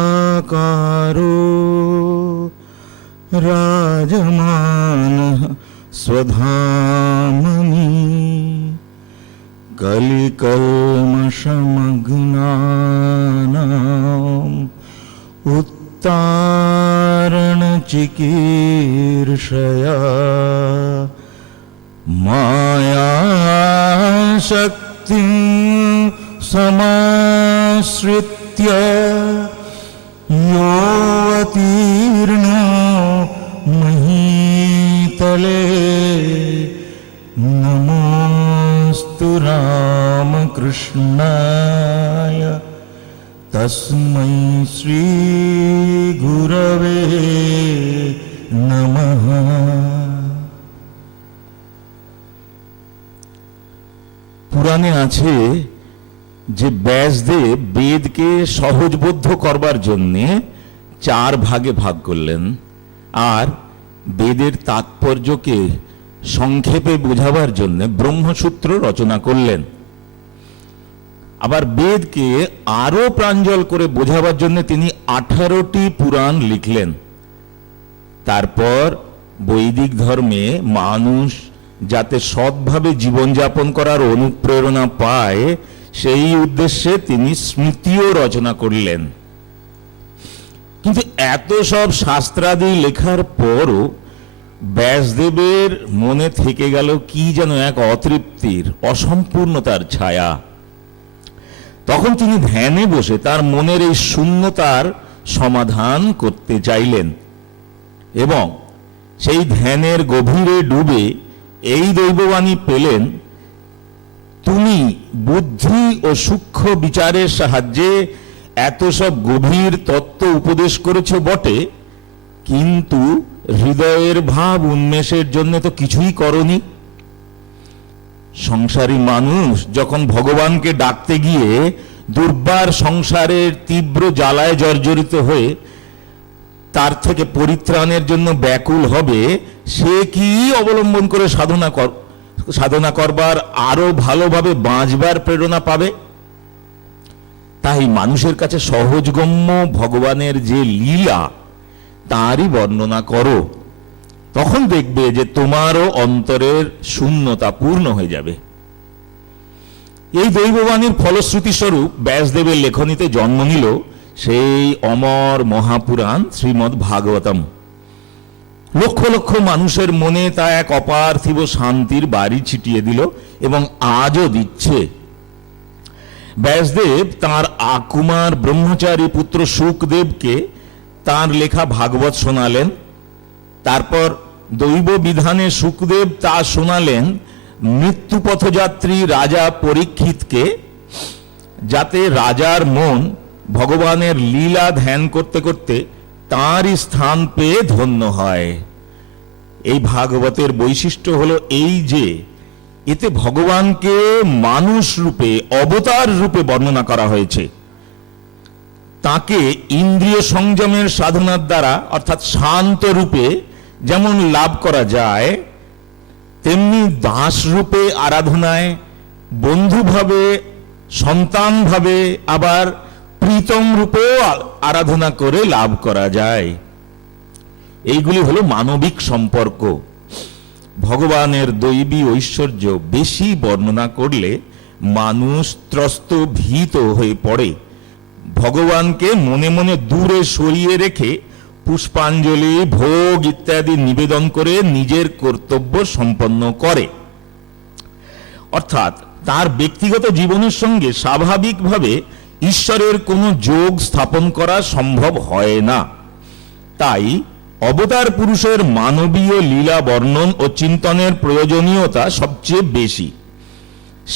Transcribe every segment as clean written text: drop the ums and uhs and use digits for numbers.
लोकनाथश्चिदाकारो राजमानः स्वधामनि कलिकल्मषमग्नानाम् उत्तारणचिकीर्षया मायाशक्तिं समाश्रित्य योऽवतीर्णो महीतले नमोऽस्तु रामकृष्णाय तस्मै श्री गुरवे नमः। পুরাণে আছে যে ব্যাসদেব বেদকে সহজবোধ্য করবার জন্যে 4 ভাগে ভাগ করলেন, আর বেদের তাৎপর্যকে সংক্ষেপে বোঝাবার জন্য ব্রহ্মসূত্র রচনা করলেন। আবার বেদকে আরো প্রাঞ্জল করে বোঝাবার জন্য তিনি 18টি পুরাণ লিখলেন। তারপর বৈদিক ধর্মে মানুষ যাতে সৎভাবে জীবনযাপন করার অনুপ্রেরণা পায় সেই উদ্দেশ্যে তিনি স্মৃতিও রচনা করলেন। কিন্তু এত সব শাস্ত্রাদি লেখার পরও ব্যাসদেবের মনে থেকে গেল কি যেন এক অতৃপ্তির, অসম্পূর্ণতার ছায়া। তখন তিনি ধ্যানে বসে তার মনের এই শূন্যতার সমাধান করতে চাইলেন এবং সেই ধ্যানের গভীরে ডুবে এই দৈববাণী পেলেন, তুমি বুদ্ধি ও সূক্ষ্ম বিচারের সাহায্যে এত সব গভীর তত্ত্ব উপদেশ করেছ বটে, কিন্তু হৃদয়ের ভাব উন্মেষের জন্য তো কিছুই করনি। সংসারী মানুষ যখন ভগবানকে ডাকতে গিয়ে দুর্বার সংসারের তীব্র জ্বালায় জর্জরিত হয়ে তার থেকে পরিত্রাণের জন্য ব্যাকুল হবে, সে কি অবলম্বন করে সাধনা করবার আরো ভালোভাবে বাঁচবার প্রেরণা পাবে? তাই মানুষের কাছে সহজগম্য ভগবানের যে লীলা তারই বর্ণনা করো, তখন দেখবে যে তোমারও অন্তরের শূন্যতা পূর্ণ হয়ে যাবে। এই দৈববাণীর ফলশ্রুতি স্বরূপ ব্যাসদেবের লেখনীতে জন্ম নিল সেই অমর মহাপুরাণ শ্রীমদ্ ভাগবতম। লক্ষ লক্ষ মানুষের মনে তা এক অপার্থিব শান্তির বাড়ি ছিটিয়ে দিল এবং আজও দিচ্ছে। ব্যাসদেব তাঁর আকুমার ব্রহ্মচারী পুত্র শুকদেবকে তাঁর লেখা ভাগবত শোনালেন। তারপর দৈব বিধানে শুকদেব তা শোনালেন মৃত্যুপথযাত্রী রাজা পরীক্ষিতকে, যাতে রাজার মন ভগবানের লীলা ধ্যান করতে করতে তাঁরই স্থান পেয়ে ধন্য হয়। এই ভাগবতের বৈশিষ্ট্য হলো এই যে এতে ভগবানকে মানুষ রূপে, অবতার রূপে বর্ণনা করা হয়েছে। তাকে ইন্দ্রিয় সংযমের সাধনার দ্বারা অর্থাৎ শান্ত রূপে যেমন লাভ করা যায়, তেমনি দাস রূপে আরাধনায়, বন্ধুভাবে, সন্তানভাবে, আবার প্রীতম রূপেও আরাধনা করে লাভ করা যায়। এইগুলি হলো মানবিক সম্পর্ক। ভগবানের দৈবী ঐশ্বর্য বেশি বর্ণনা করলে মানুষ ত্রস্ত ভীত হয়ে পড়ে, ভগবানকে মনে মনে দূরে সরিয়ে রেখে পুষ্পাঞ্জলি, ভোগ ইত্যাদি নিবেদন করে নিজের কর্তব্য সম্পন্ন করে। অর্থাৎ তার ব্যক্তিগত জীবনের সঙ্গে স্বাভাবিকভাবে ঈশ্বরের কোনো যোগ স্থাপন করা সম্ভব হয় না। তাই অবতার পুরুষের মানবীয় লীলা বর্ণন ও চিন্তনের প্রয়োজনীয়তা সবচেয়ে বেশি।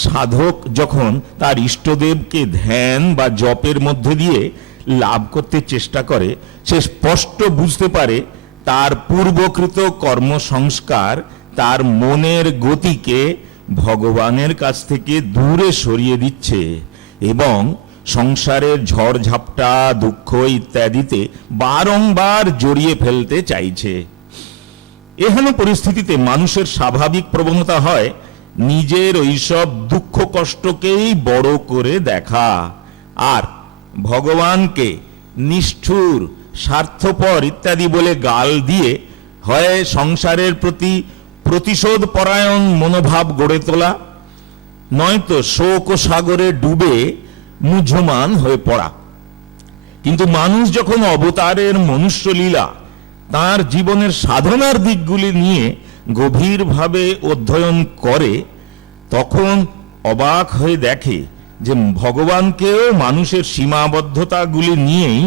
সাধক যখন তার ইষ্টদেবকে ধ্যান বা জপের মধ্যে দিয়ে লাভ করতে চেষ্টা করে, সে স্পষ্ট বুঝতে পারে তার পূর্বকৃত কর্মসংস্কার তার মনের গতিকে ভগবানের কাছ থেকে দূরে সরিয়ে দিচ্ছে এবং সংসারের ঝড়ঝাপটা, দুঃখ ইত্যাদিতে বারংবার জড়িয়ে ফেলতে চাইছে। এহেন পরিস্থিতিতে মানুষের স্বাভাবিক প্রবণতা হয় নিজের ওইসব দুঃখ কষ্টকেই বড় করে দেখা, আর ভগবানকে নিষ্ঠুর, স্বার্থপর ইত্যাদি বলে গাল দিয়ে হয় সংসারের প্রতি প্রতিশোধ পরায়ণ মনোভাব গড়ে তোলা, নয়তো শোক সাগরে ডুবে মুহ্যমান হয়ে পড়া। কিন্তু মানুষ যখন অবতারের মনুষ্য লীলা, তার জীবনের সাধনার দিকগুলি নিয়ে গভীরভাবে অধ্যয়ন করে, তখন অবাক হয়ে দেখে যে ভগবানকেও মানুষের সীমাবদ্ধতাগুলি নিয়েই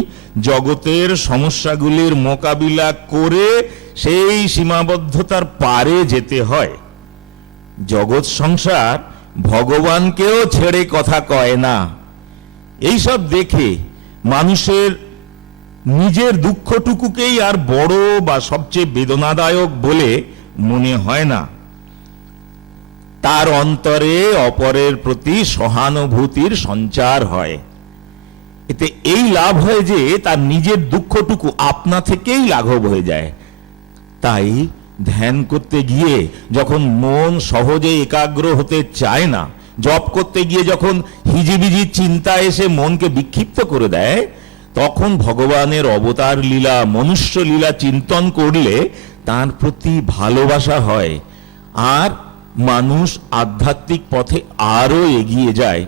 জগতের সমস্যাগুলির মোকাবিলা করে সেই সীমাবদ্ধতার পারে যেতে হয়। জগৎ সংসার ভগবানকেও ছেড়ে কথা কয় না। এইসব দেখে মানুষের নিজের দুঃখটুকুকেই আর বড় বা সবচেয়ে বেদনাদায়ক বলে মনে হয় না। তার অন্তরে অপরের প্রতি সহানুভূতির সঞ্চার হয়। এতে এই লাভ হয় যে তার নিজের দুঃখটুকু আপনা থেকেই লাঘব হয়ে যায়। তাই ধ্যান করতে গিয়ে যখন মন সহজে একাগ্র হতে চায় না, জপ করতে গিয়ে যখন হিজিবিজি চিন্তা এসে মনকে বিক্ষিপ্ত করে দেয়, তখন ভগবানের অবতার লীলা, মনুষ্য লীলা চিন্তন করলে তার প্রতি ভালোবাসা হয়, আর মানুষ আধ্যাত্মিক পথে আরো এগিয়ে যায়।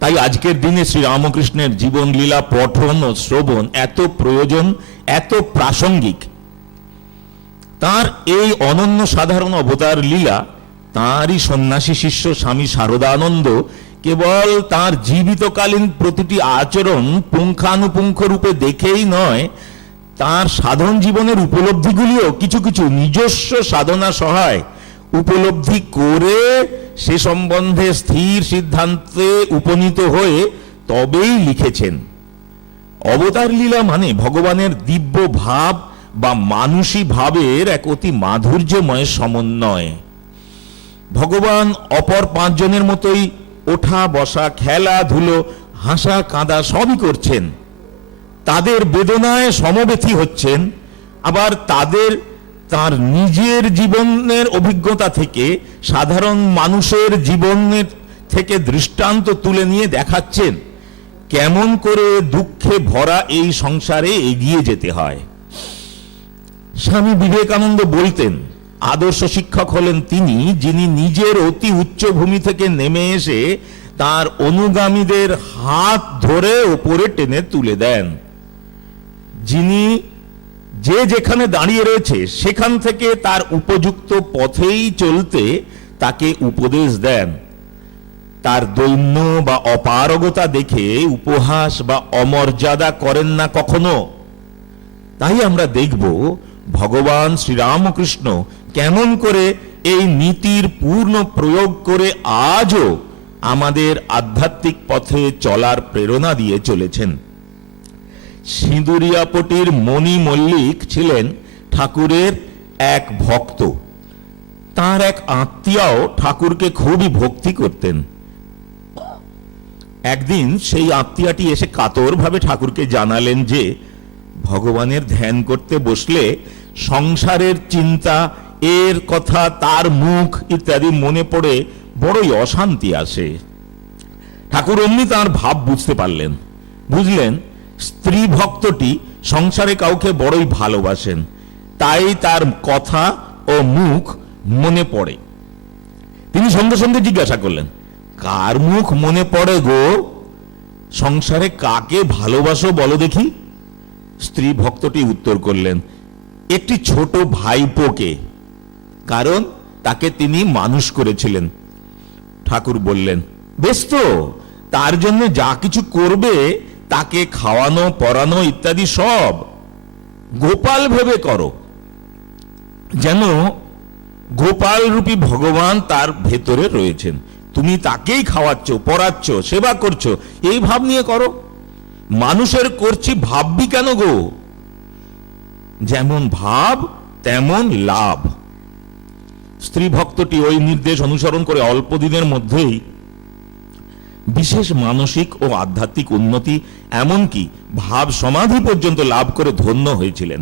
তাই আজকের দিনে শ্রীরামকৃষ্ণের জীবন লীলা পঠন ও শ্রবণ এত প্রয়োজন, এত প্রাসঙ্গিক। তার এই অনন্য সাধারণ অবতার লীলা তাঁরই সন্ন্যাসী শিষ্য স্বামী শারদানন্দ কেবল তার জীবিতকালীন প্রতিটি আচরণ পুঙ্খানুপুঙ্খ রূপে দেখেই নয়, তার সাধন জীবনের উপলব্ধিগুলিও কিছু কিছু নিজস্ব সাধনা সহায় উপলব্ধি করে সে সম্বন্ধে স্থির সিদ্ধান্তে উপনীত হয়ে তবেই লিখেছেন। অবতার লীলা মানে ভগবানের দিব্য ভাব বা মানুষী ভাবের এক অতি মাধুর্যময় সমন্বয়। ভগবান অপর পাঁচজনের মতোই ওঠা বসা, খেলাধুলো, হাসা কাঁদা সবই করছেন। তাদের বেদনায় সমবেথী হচ্ছেন, আবার তার নিজের জীবনের অভিজ্ঞতা থেকে সাধারণ মানুষের জীবনের থেকে দৃষ্টান্ত তুলে নিয়ে দেখাচ্ছেন কেমন করে দুঃখে ভরা এই সংসারে এগিয়ে যেতে হয়। স্বামী বিবেকানন্দ বলতেন, আদর্শ শিক্ষক হলেন তিনি যিনি নিজের অতি উচ্চভূমি থেকে নেমে এসে তার অনুগামীদের হাত ধরে ওপরে টেনে তুলে দেন, যিনি যে যেখানে দাঁড়িয়ে রয়েছে সেখান থেকে তার উপযুক্ত পথেই চলতে তাকে উপদেশ দেন, তার দৈন্য বা অপারগতা দেখে উপহাস বা অমর্যাদা করেন না কখনো। তাই আমরা দেখব ভগবান শ্রীরামকৃষ্ণ কেমন করে এই নীতির পূর্ণ প্রয়োগ করে আজও আমাদের আধ্যাত্মিক পথে চলার প্রেরণা দিয়ে চলেছেন। সিঁদুরিয়াপটির মণি মল্লিক ছিলেন ঠাকুরের এক ভক্ত। তার এক আত্মীয়াও ঠাকুরকে খুবই ভক্তি করতেন। একদিন সেই আত্মীয়াটি এসে কাতরভাবে ঠাকুরকে জানালেন যে ভগবানের ধ্যান করতে বসলে সংসারের চিন্তা, এর কথা, তার মুখ ইত্যাদি মনে পড়ে বড়ই অশান্তি আসে। ঠাকুর অমনি তার ভাব বুঝতে পারলেন, বুঝলেন স্ত্রী ভক্তটি সংসারে কাউকে বড়ই ভালোবাসেন, তাই তার কথা ও মুখ মনে পড়ে। তিনি সঙ্গে সঙ্গে জিজ্ঞাসা করলেন, কার মুখ মনে পড়ে গো? সংসারে কাকে ভালোবাসো বলো দেখি? স্ত্রী ভক্তটি উত্তর করলেন, একটি ছোট ভাইপোকে, কারণ তাকে তিনি মানুষ করেছিলেন। ঠাকুর বললেন, বেশ তো, তার জন্য যা কিছু করবে তাকে খাওয়ানো, পরানো ইত্যাদি সব গোপাল ভেবে করো, যেন গোপাল রূপী ভগবান তার ভেতরে রয়েছেন। তুমি তাকেই খাওয়াচ্ছ, পরাচ্ছ, সেবা করছো, এই ভাব নিয়ে করো। মানুষের করছি ভাববি কেন গো? যেমন ভাব তেমন লাভ। স্ত্রী ভক্তটি ওই নির্দেশ অনুসরণ করে অল্প দিনের মধ্যেই বিশেষ মানসিক ও আধ্যাত্মিক উন্নতি, এমনকি ভাব সমাধি পর্যন্ত লাভ করে ধন্য হয়েছিলেন।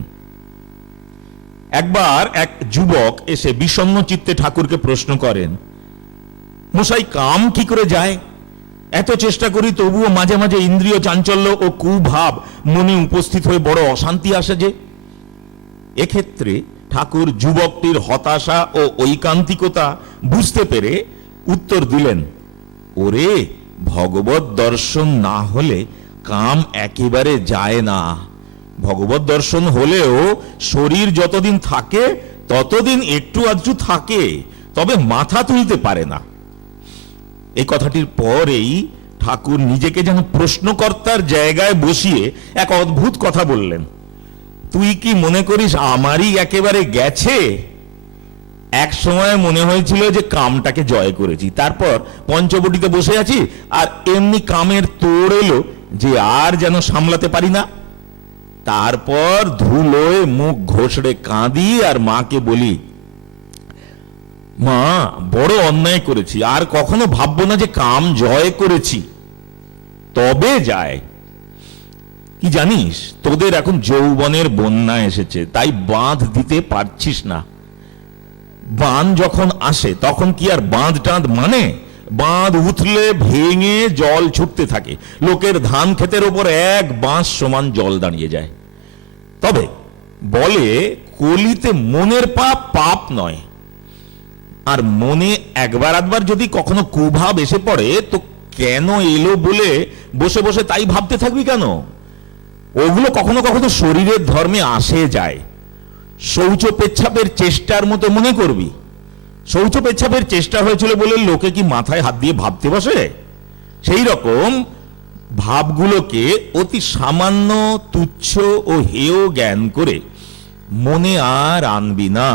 একবার এক যুবক এসে বিষণ্ণ চিত্তে ঠাকুরকে প্রশ্ন করেন, মশাই, কাম কি করে যায়? এত চেষ্টা করি তবুও মাঝে মাঝে ইন্দ্রিয় চাঞ্চল্য ও কুভাব মনে উপস্থিত হয়ে বড় অশান্তি আসে যে। এক্ষেত্রে ঠাকুর যুবকটির হতাশা ও ঐকান্তিকতা বুঝতে পেরে উত্তর দিলেন, ওরে, ভগবত দর্শন না হলে কাম একেবারে যায় না। ভগবত দর্শন হলেও শরীর যতদিন থাকে ততদিন একটু আধটু থাকে, তবে মাথা তুলতে পারে না। এই কথাটির পরেই ঠাকুর নিজেকে যেন প্রশ্নকর্তার জায়গায় বসিয়ে এক অদ্ভুত কথা বললেন, তুই কি মনে করিস আমারই একেবারে গেছে? এক সময় মনে হয়েছিল যে কামটাকে জয় করেছি, তারপর পঞ্চবটিতে বসে আছি আর এমনি কামের তোড় এলো যে আর যেন সামলাতে পারি না। তারপর ধুলোয় মুখ ঘষড়ে কাঁদি আর মাকে বলি, মা, বড় অন্যায় করেছি, আর কখনো ভাববো না যে কাম জয় করেছি, তবে যায়। কি জানিস, তোদের এখন যৌবনের বন্যা এসেছে, তাই বাঁধ দিতে পারছিস না। বান যখন আসে তখন কি আর বাঁধ টাঁধ মানে? বাঁধ উঠলে ভেঙে জল ছুটতে থাকে, লোকের ধান ক্ষেতের ওপর এক বাঁশ সমান জল দাঁড়িয়ে যায়। তবে বলে, কলিতে মনের পাপ পাপ নয়, আর মনে একবার একবার যদি কখনো কুভাব এসে পড়ে তো কেন এলো বলে বসে বসে তাই ভাবতে থাকবি কেন? ওগুলো কখনো কখনো শরীরের ধর্মে আসে যায়। শৌচ পেচ্ছাপের চেষ্টার মতো মনে করবি। শৌচ পেচ্ছাপের চেষ্টা হয়েছিল বলে লোকে কি মাথায় হাত দিয়ে ভাবতে বসে? সেই রকম ভাবগুলোকে অতি সামান্য, তুচ্ছ ও হেয় জ্ঞান করে মনে আর আনবি না।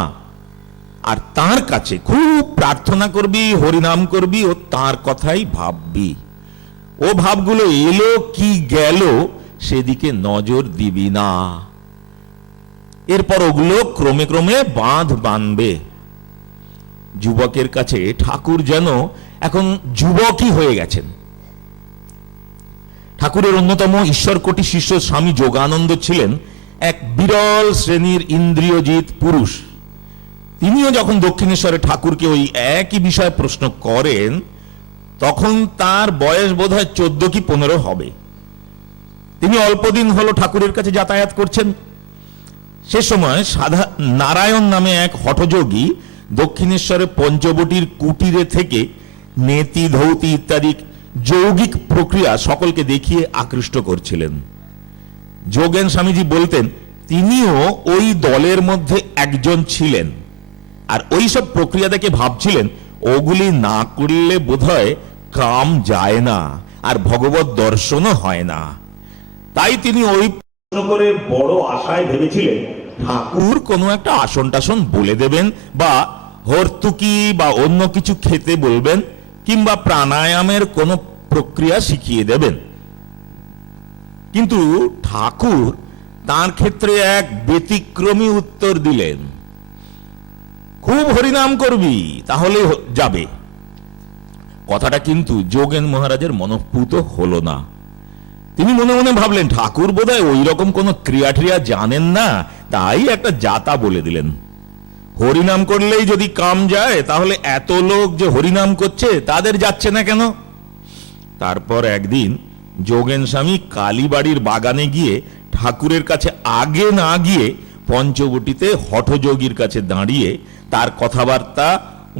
আর তার কাছে খুব প্রার্থনা করবি, হরিনাম করবি ও তার কথাই ভাববি। ও ভাবগুলো এলো কি গেল সেদিকে নজর দিবি না। এরপর ওগুলো ক্রমে ক্রমে বাঁধ বাঁধবে। যুবকের কাছে ঠাকুর যেন এখন যুবকই হয়ে গেছেন। ঠাকুরের অন্যতম ঈশ্বরকোটি শিষ্য স্বামী যোগানন্দ ছিলেন এক বিরল শ্রেণীর ইন্দ্রিয়জিৎ পুরুষ। তিনিও যখন দক্ষিণেশ্বরে ঠাকুরকে ওই একই বিষয়ে প্রশ্ন করেন তখন তার বয়স বোধহয় 14 কি 15 হবে। তিনি অল্পদিন হলো ঠাকুরের কাছে যাতায়াত করছেন। সে সময় সাধা নারায়ণ নামে এক হঠযোগী দক্ষিণেশ্বরে পঞ্চবটির কুটিরে থেকে নেতি, ধৌতি ইত্যাদি যৌগিক প্রক্রিয়া সকলকে দেখিয়ে আকৃষ্ট করছিলেন। যোগেন স্বামীজি বলতেন তিনিও ওই দলের মধ্যে একজন ছিলেন, আর ওই সব প্রক্রিয়া দেখে ভাবছিলেন ওগুলি না করলে বোধহয় কাম যায় না আর ভগবত দর্শনও হয় না। তাই তিনি ওই প্রশ্ন করে বড় আশায় ভেবেছিলেন ঠাকুর কোনো একটা আসন টাসন বলে দেবেন, বা হর্তুকি বা অন্য কিছু খেতে বলবেন, কিংবা প্রাণায়ামের কোনো প্রক্রিয়া শিখিয়ে দেবেন। কিন্তু ঠাকুর তার ক্ষেত্রে এক ব্যতিক্রমী উত্তর দিলেন, খুব হরিনাম করবি তাহলে যাবে। কথাটা কিন্তু যোগেন মহারাজের মনঃপূত হলো না। তিনি মনে মনে ভাবলেন ঠাকুর বোধহয় ওই রকম কোনো ক্রিয়া ট্রিয়া জানেন না, তাই একটা যাতা বলে দিলেন। হরিনাম করলেই যদি কাম যায় তাহলে এত লোক যে হরিনাম করছে তাদের যাচ্ছে না কেন? তারপর একদিন যোগেন স্বামী কালীবাড়ির বাগানে গিয়ে ঠাকুরের কাছে আগে না গিয়ে পঞ্চবটিতে হঠযোগীর কাছে দাঁড়িয়ে তার কথাবার্তা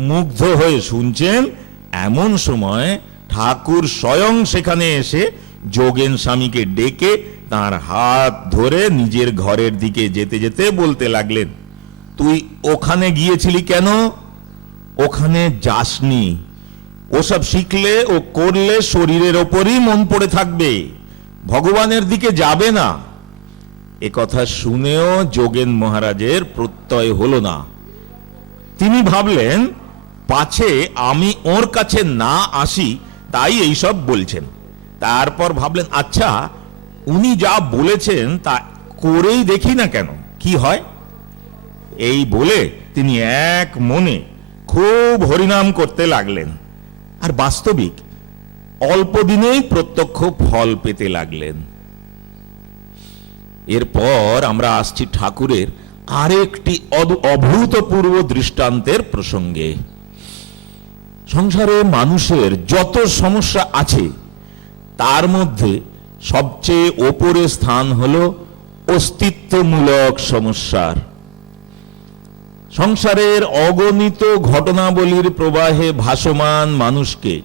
মুগ্ধ হয়ে শুনছেন। এমন সময় ঠাকুর স্বয়ং সেখানে এসে যোগেন স্বামীকে ডেকে তার হাত ধরে নিজের ঘরের দিকে যেতে যেতে বলতে লাগলেন, তুই ওখানে গিয়েছিলি কেন? ওখানে যাসনি। ওসব শিখলে ও করলে শরীরের ওপরই মন পড়ে থাকবে, ভগবানের দিকে যাবে না। এ কথা শুনেও যোগেন মহারাজের প্রত্যয় হলো না। তিনি ভাবলেন পাছে আমি ওর কাছে না আসি তাই এইসব বলছেন। তারপর ভাবলেন আচ্ছা উনি যা বলেছেন তা করেই দেখি না কেন, কি হয়। এই বলে তিনি এক মনে খুব হরিনাম করতে লাগলেন, আর বাস্তবিক অল্প দিনেই প্রত্যক্ষ ফল পেতে লাগলেন। এরপর আমরা আসছি ঠাকুরের আরেকটি অভূতপূর্ব দৃষ্টান্তের প্রসঙ্গে। সংসারে মানুষের যত সমস্যা আছে তার মধ্যে সবচেয়ে ওপরে স্থান হলো অস্তিত্বমূলক সমস্যার। সংসারের অগণিত ঘটনাবলীর প্রবাহে ভাসমান মানুষকে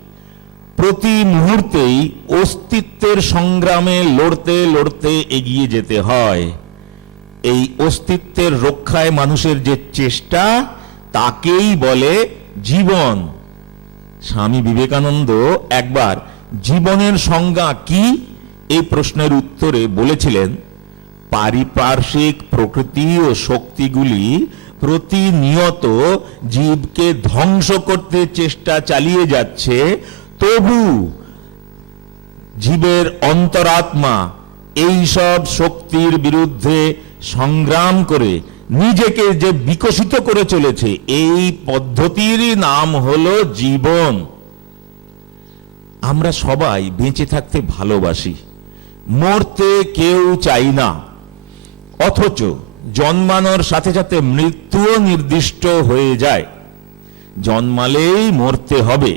প্রতি মুহূর্তেই অস্তিত্বের সংগ্রামে লড়তে লড়তে এগিয়ে যেতে হয়। এই অস্তিত্বের রক্ষায় মানুষের যে চেষ্টা তাকেই বলে জীবন। স্বামী বিবেকানন্দ একবার জীবনের সংজ্ঞা কি এই প্রশ্নের উত্তরে বলেছিলেন, পারিপার্শ্বিক প্রকৃতি ও শক্তিগুলি প্রতিনিয়ত জীবকে ধ্বংস করতে চেষ্টা চালিয়ে যাচ্ছে, তবু জীবের অন্তরাত্মা এই সব শক্তির বিরুদ্ধে সংগ্রাম করে নিজেকে যে বিকশিত করে চলেছে, এই পদ্ধতির নাম হলো জীবন। আমরা সবাই বেঁচে থাকতে ভালোবাসি, মরতে কেউ চাই না, অথচ জন্মানোর সাথে সাথে মৃত্যুও নির্দিষ্ট হয়ে যায়। জন্মালেই মরতে হবে,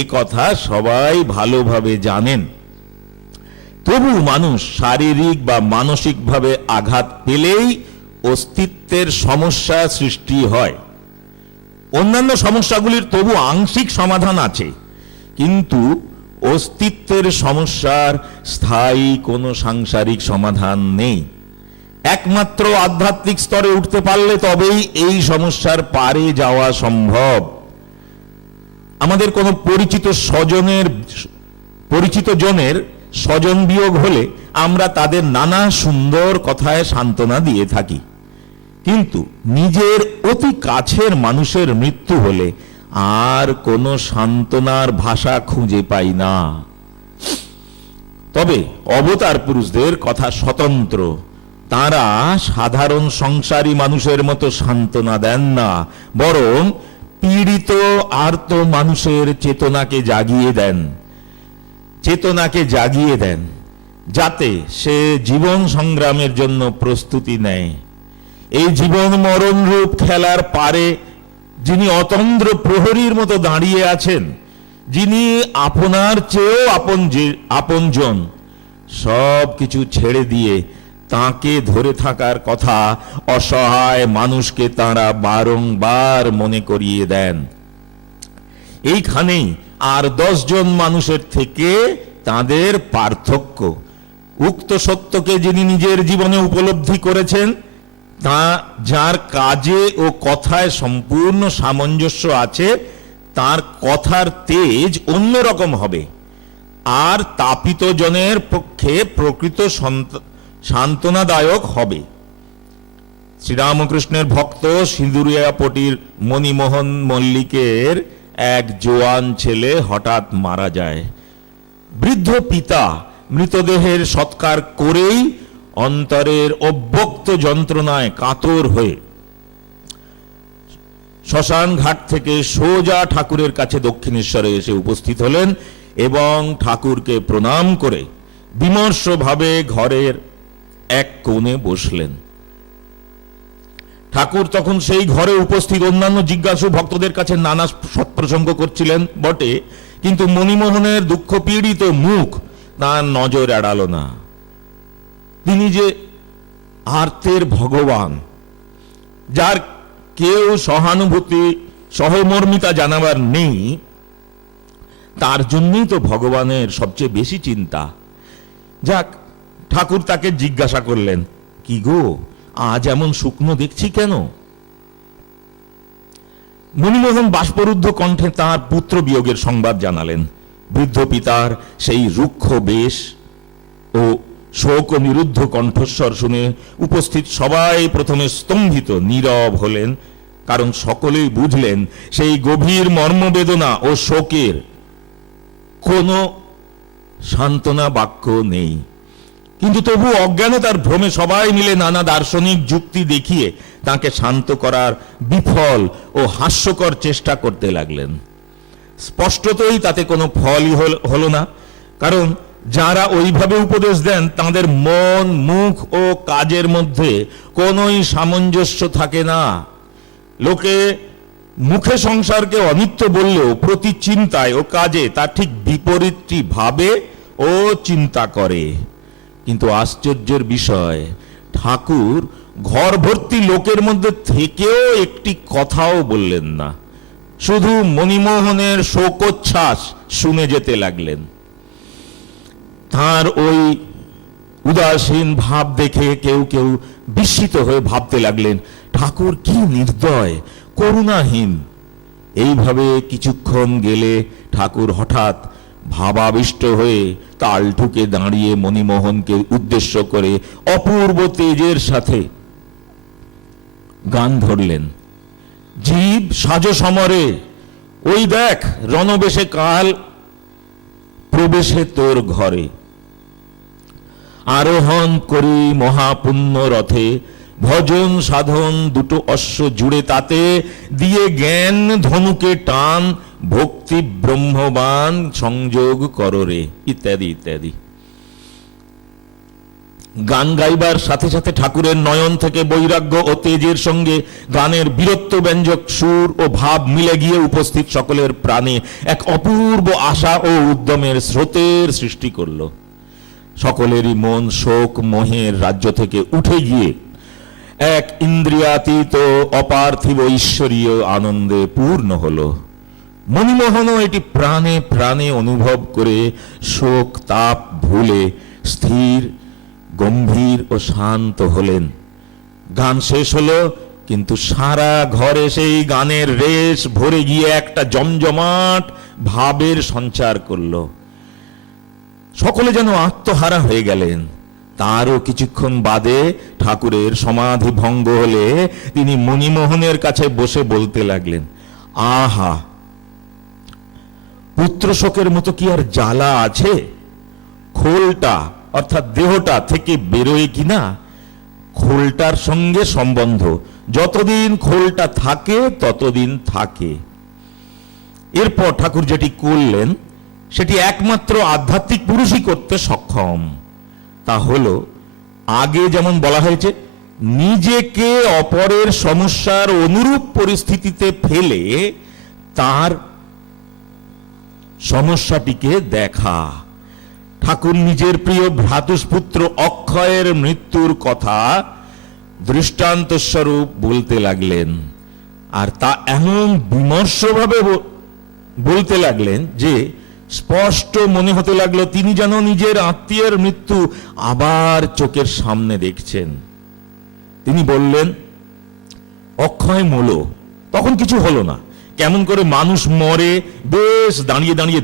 এ কথা সবাই ভালোভাবে জানেন। তবু মানুষ শারীরিক বা মানসিকভাবে আঘাত পেলেই অস্তিত্বের সমস্যা সৃষ্টি হয়। অন্যান্য সমস্যাগুলির তবু আংশিক সমাধান আছে, কিন্তু অস্তিত্বের সমস্যার স্থায়ী কোনো সাংসারিক সমাধান নেই। একমাত্র আধ্যাত্মিক স্তরে উঠতে পারলে তবেই এই সমস্যার পারে যাওয়া সম্ভব। আমাদের কোনো পরিচিত জনের স্বজন বিয়োগ হলে আমরা তাদের নানা সুন্দর কথায় সান্ত্বনা দিয়ে থাকি, কিন্তু নিজের অতি কাছের মানুষের মৃত্যু হলে আর কোনো সান্ত্বনার ভাষা খুঁজে পাই না। তবে অবতার পুরুষদের কথা স্বতন্ত্র। তারা সাধারণ সংসারী মানুষের মতো সান্ত্বনা দেন না, বরং পীড়িত আর্ত মানুষের চেতনাকে জাগিয়ে দেন, যাতে সে জীবন সংগ্রামের জন্য প্রস্তুতি নেয়। এই জীবন মরণ রূপ খেলার পারে যিনি অতন্দ্র প্রহরীর মতো দাঁড়িয়ে আছেন, যিনি আপনার চেয়েও আপনজন, সব কিছু ছেড়ে দিয়ে তাকে ধরে থাকার কথা অসহায় মানুষকে তাঁরা বারংবার মনে করিয়ে দেন। এইখানেই আর 10 জন মানুষের থেকে তাদের পার্থক্য। উক্ত সত্যকে যিনি নিজের জীবনে উপলব্ধি করেছেন, তা যার কাজে ও কথায় সম্পূর্ণ সামঞ্জস্য আছে, তার কথার তেজ অন্যরকম হবে, আর তাপিত জনের পক্ষে প্রকৃত সান্ত্বনাদায়ক হবে। শ্রীরামকৃষ্ণের ভক্ত সিঁদুরিয়াপটির মণিমোহন মল্লিকের এক জোয়ান ছেলে হঠাৎ মারা যায়। বৃদ্ধ পিতা মৃতদেহের সৎকার করেই অন্তরের অব্যক্ত যন্ত্রণায় কাতর হয়ে শ্মশান ঘাট থেকে সোজা ঠাকুরের কাছে দক্ষিণেশ্বরে এসে উপস্থিত হলেন এবং ঠাকুরকে প্রণাম করে বিমর্ষভাবে ঘরের এক কোণে বসলেন। ঠাকুর তখন সেই ঘরে উপস্থিত অন্যান্য জিজ্ঞাসু ভক্তদের কাছে নানা সৎপ্রসঙ্গ করছিলেন বটে, কিন্তু মণিমোহনের দুঃখ পীড়িত মুখ তার নজর এড়ালো না। তিনি যে আর্তের ভগবান, যার কেউ সহানুভূতি সহমর্মিতা জানাবার নেই, তার জন্যই তো ভগবানের সবচেয়ে বেশি চিন্তা। যাক, ঠাকুর তাকে জিজ্ঞাসা করলেন, কি গো, আজ এমন শুকনো দেখছি কেন? মণিমোহন বাষ্পরুদ্ধ কণ্ঠে তাঁর পুত্র বিয়োগের সংবাদ জানালেন। বৃদ্ধ পিতার সেই রুক্ষ বেশ ও শোক নিরুদ্ধ কণ্ঠস্বর শুনে উপস্থিত সবাই প্রথমে স্তম্ভিত নীরব হলেন, কারণ সকলেই বুঝলেন সেই গভীর মর্মবেদনা ও শোকের কোনো সান্ত্বনা বাক্য নেই। কিন্তু তবু অজ্ঞানতার ভ্রমে সবাই মিলে নানা দার্শনিক যুক্তি দেখিয়ে তাকে শান্ত করার বিফল ও হাস্যকর চেষ্টা করতে লাগলেন। স্পষ্টতই তাতে কোনো ফলই হলো না, কারণ যারা ওইভাবে উপদেশ দেন তাদের মন, মুখ ও কাজের মধ্যে কোনোই সামঞ্জস্য থাকে না। লোকে মুখে সংসারকে অনিত্য বললেও প্রতি চিন্তায় ও কাজে তার ঠিক বিপরীতটি ভাবে ও চিন্তা করে। কিন্তু আশ্চর্যের বিষয়, ঠাকুর ঘর ভর্তি লোকের মধ্যে থেকেও একটি কথাও বললেন না, শুধু মণিমোহনের শোকোচ্ছ্বাস শুনে যেতে লাগলেন। তার ওই উদাসীন ভাব দেখে কেউ কেউ বিস্মিত হয়ে ভাবতে লাগলেন, ঠাকুর কি নির্দয়, করুণাহীন। এইভাবে কিছুক্ষণ গেলে ঠাকুর হঠাৎ ভাবাবিষ্ট হয়ে তাল ঠুকে দাঁড়িয়ে মণিমোহনকে উদ্দেশ্য করে অপূর্ব তেজের সাথে গান ধরলেন। জীব সাজো সমরে, ওই দেখ রণবেশে কাল প্রবেশে তোর ঘরে। আরোহণ করি মহাপুণ্য রথে, ভজন সাধন দুটো অশ্ব জুড়ে তাতে, দিয়ে জ্ঞান ধনুকে টান, ভক্তি ব্রহ্মবান সংযোগ কররে, ইত্যাদি ইত্যাদি। গান গাইবার সাথে সাথে ঠাকুরের নয়ন থেকে বৈরাগ্য ও তেজের সঙ্গে গানের বীরত্ব ব্যঞ্জক সুর ও ভাব মিলে গিয়ে উপস্থিত সকলের প্রাণে এক অপূর্ব আশা ও উদ্যমের স্রোতের সৃষ্টি করল। সকলেরই মন শোক মোহের রাজ্য থেকে উঠে গিয়ে এক ইন্দ্রিয়াতীত অপার্থিব ঈশ্বরীয় আনন্দে পূর্ণ হলো। মণিমোহনও এটি প্রাণে প্রাণে অনুভব করে শোক তাপ ভুলে স্থির, গম্ভীর ও শান্ত হলেন। গান শেষ হলো, কিন্তু সারা ঘরে সেই গানের রেশ ভরে গিয়ে একটা জমজমাট ভাবের সঞ্চার করলো। সকলে যেন আত্মহারা হয়ে গেলেন। তারও কিছুক্ষণ বাদে ঠাকুরের সমাধি ভঙ্গ হলে তিনি মণিমোহনের কাছে বসে বলতে লাগলেন, আহা, পুত্র শোকের মতো কি আর জ্বালা আছে? খোলটা অর্থাৎ দেহটা থেকে বেরোয় কিনা, খোলটার সঙ্গে সম্বন্ধ, যতদিন খোলটা থাকে ততদিন থাকে। এরপর ঠাকুর যেটি করলেন সেটি একমাত্র আধ্যাত্মিক পুরুষই করতে সক্ষম। তা হলো, আগে যেমন বলা হয়েছে, নিজেকে অপরের সমস্যার অনুরূপ পরিস্থিতিতে ফেলে তার সমস্যাটিকে দেখা। ঠাকুর নিজের প্রিয় ভ্রাতুষ্পুত্র অক্ষয়ের মৃত্যুর কথা দৃষ্টান্ত স্বরূপ বলতে লাগলেন, আর তা এমন বিমর্ষভাবে বলতে লাগলেন যে স্পষ্ট মনে হতে লাগলো তিনি যেন নিজের আত্মীয়ের মৃত্যু আবার চোখের সামনে দেখছেন। তিনি বললেন, অক্ষয় মূল, তখন কিছু হলো না। কেমন করে মানুষ মরে বেশ দাঁড়িয়ে দাঁড়িয়ে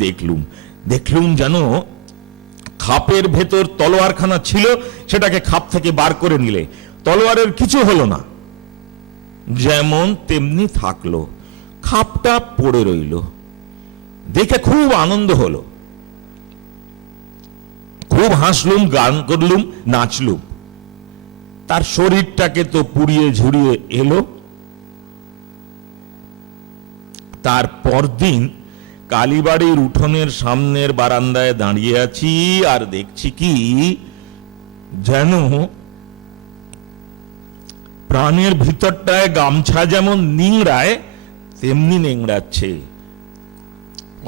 দেখলুম যেন খাপের ভেতর তলোয়ারখানা ছিল, সেটাকে খাপ থেকে বার করে নিলে তলোয়ারের কিছু হলো না, যেমন তেমনি থাকলো, খাপটা পড়ে রইল। দেখে খুব আনন্দ হলো, খুব হাসলুম, গান করলুম, নাচলুম। তার শরীরটাকে তো পুড়িয়ে ঝুড়িয়ে এলো। তার পরদিন কালীবাড়ির উঠোনের সামনের বারান্দায় দাঁড়িয়ে আছি, আর দেখছি কি যেন প্রাণের ভিতরটায় গামছা যেমন নিংড়ায় তেমনি নেংড়াচ্ছে।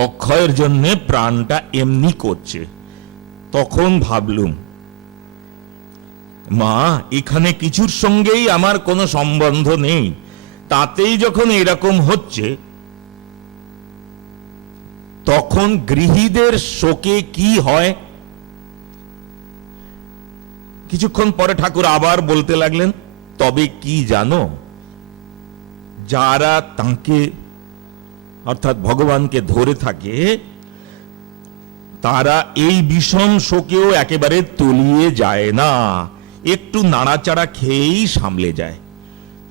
অক্ষয়ের জন্য প্রাণটা এমনি করছে। তখন ভাবলুম, মা, এখানে কিছুর সঙ্গেই আমার কোনো সম্বন্ধ নেই, তাতেই যখন এরকম হচ্ছে, তখন গৃহীদের শোকে কি হয়? কিছুক্ষণ পরে ঠাকুর আবার বলতে লাগলেন, তবে কি জানো, যারা তাঁকে অর্থাৎ ভগবানকে ধরে থাকে তারা এই বিষম শোকেও একেবারে তলিয়ে যায় না, একটু নাড়াচাড়া খেয়েই সামলে যায়।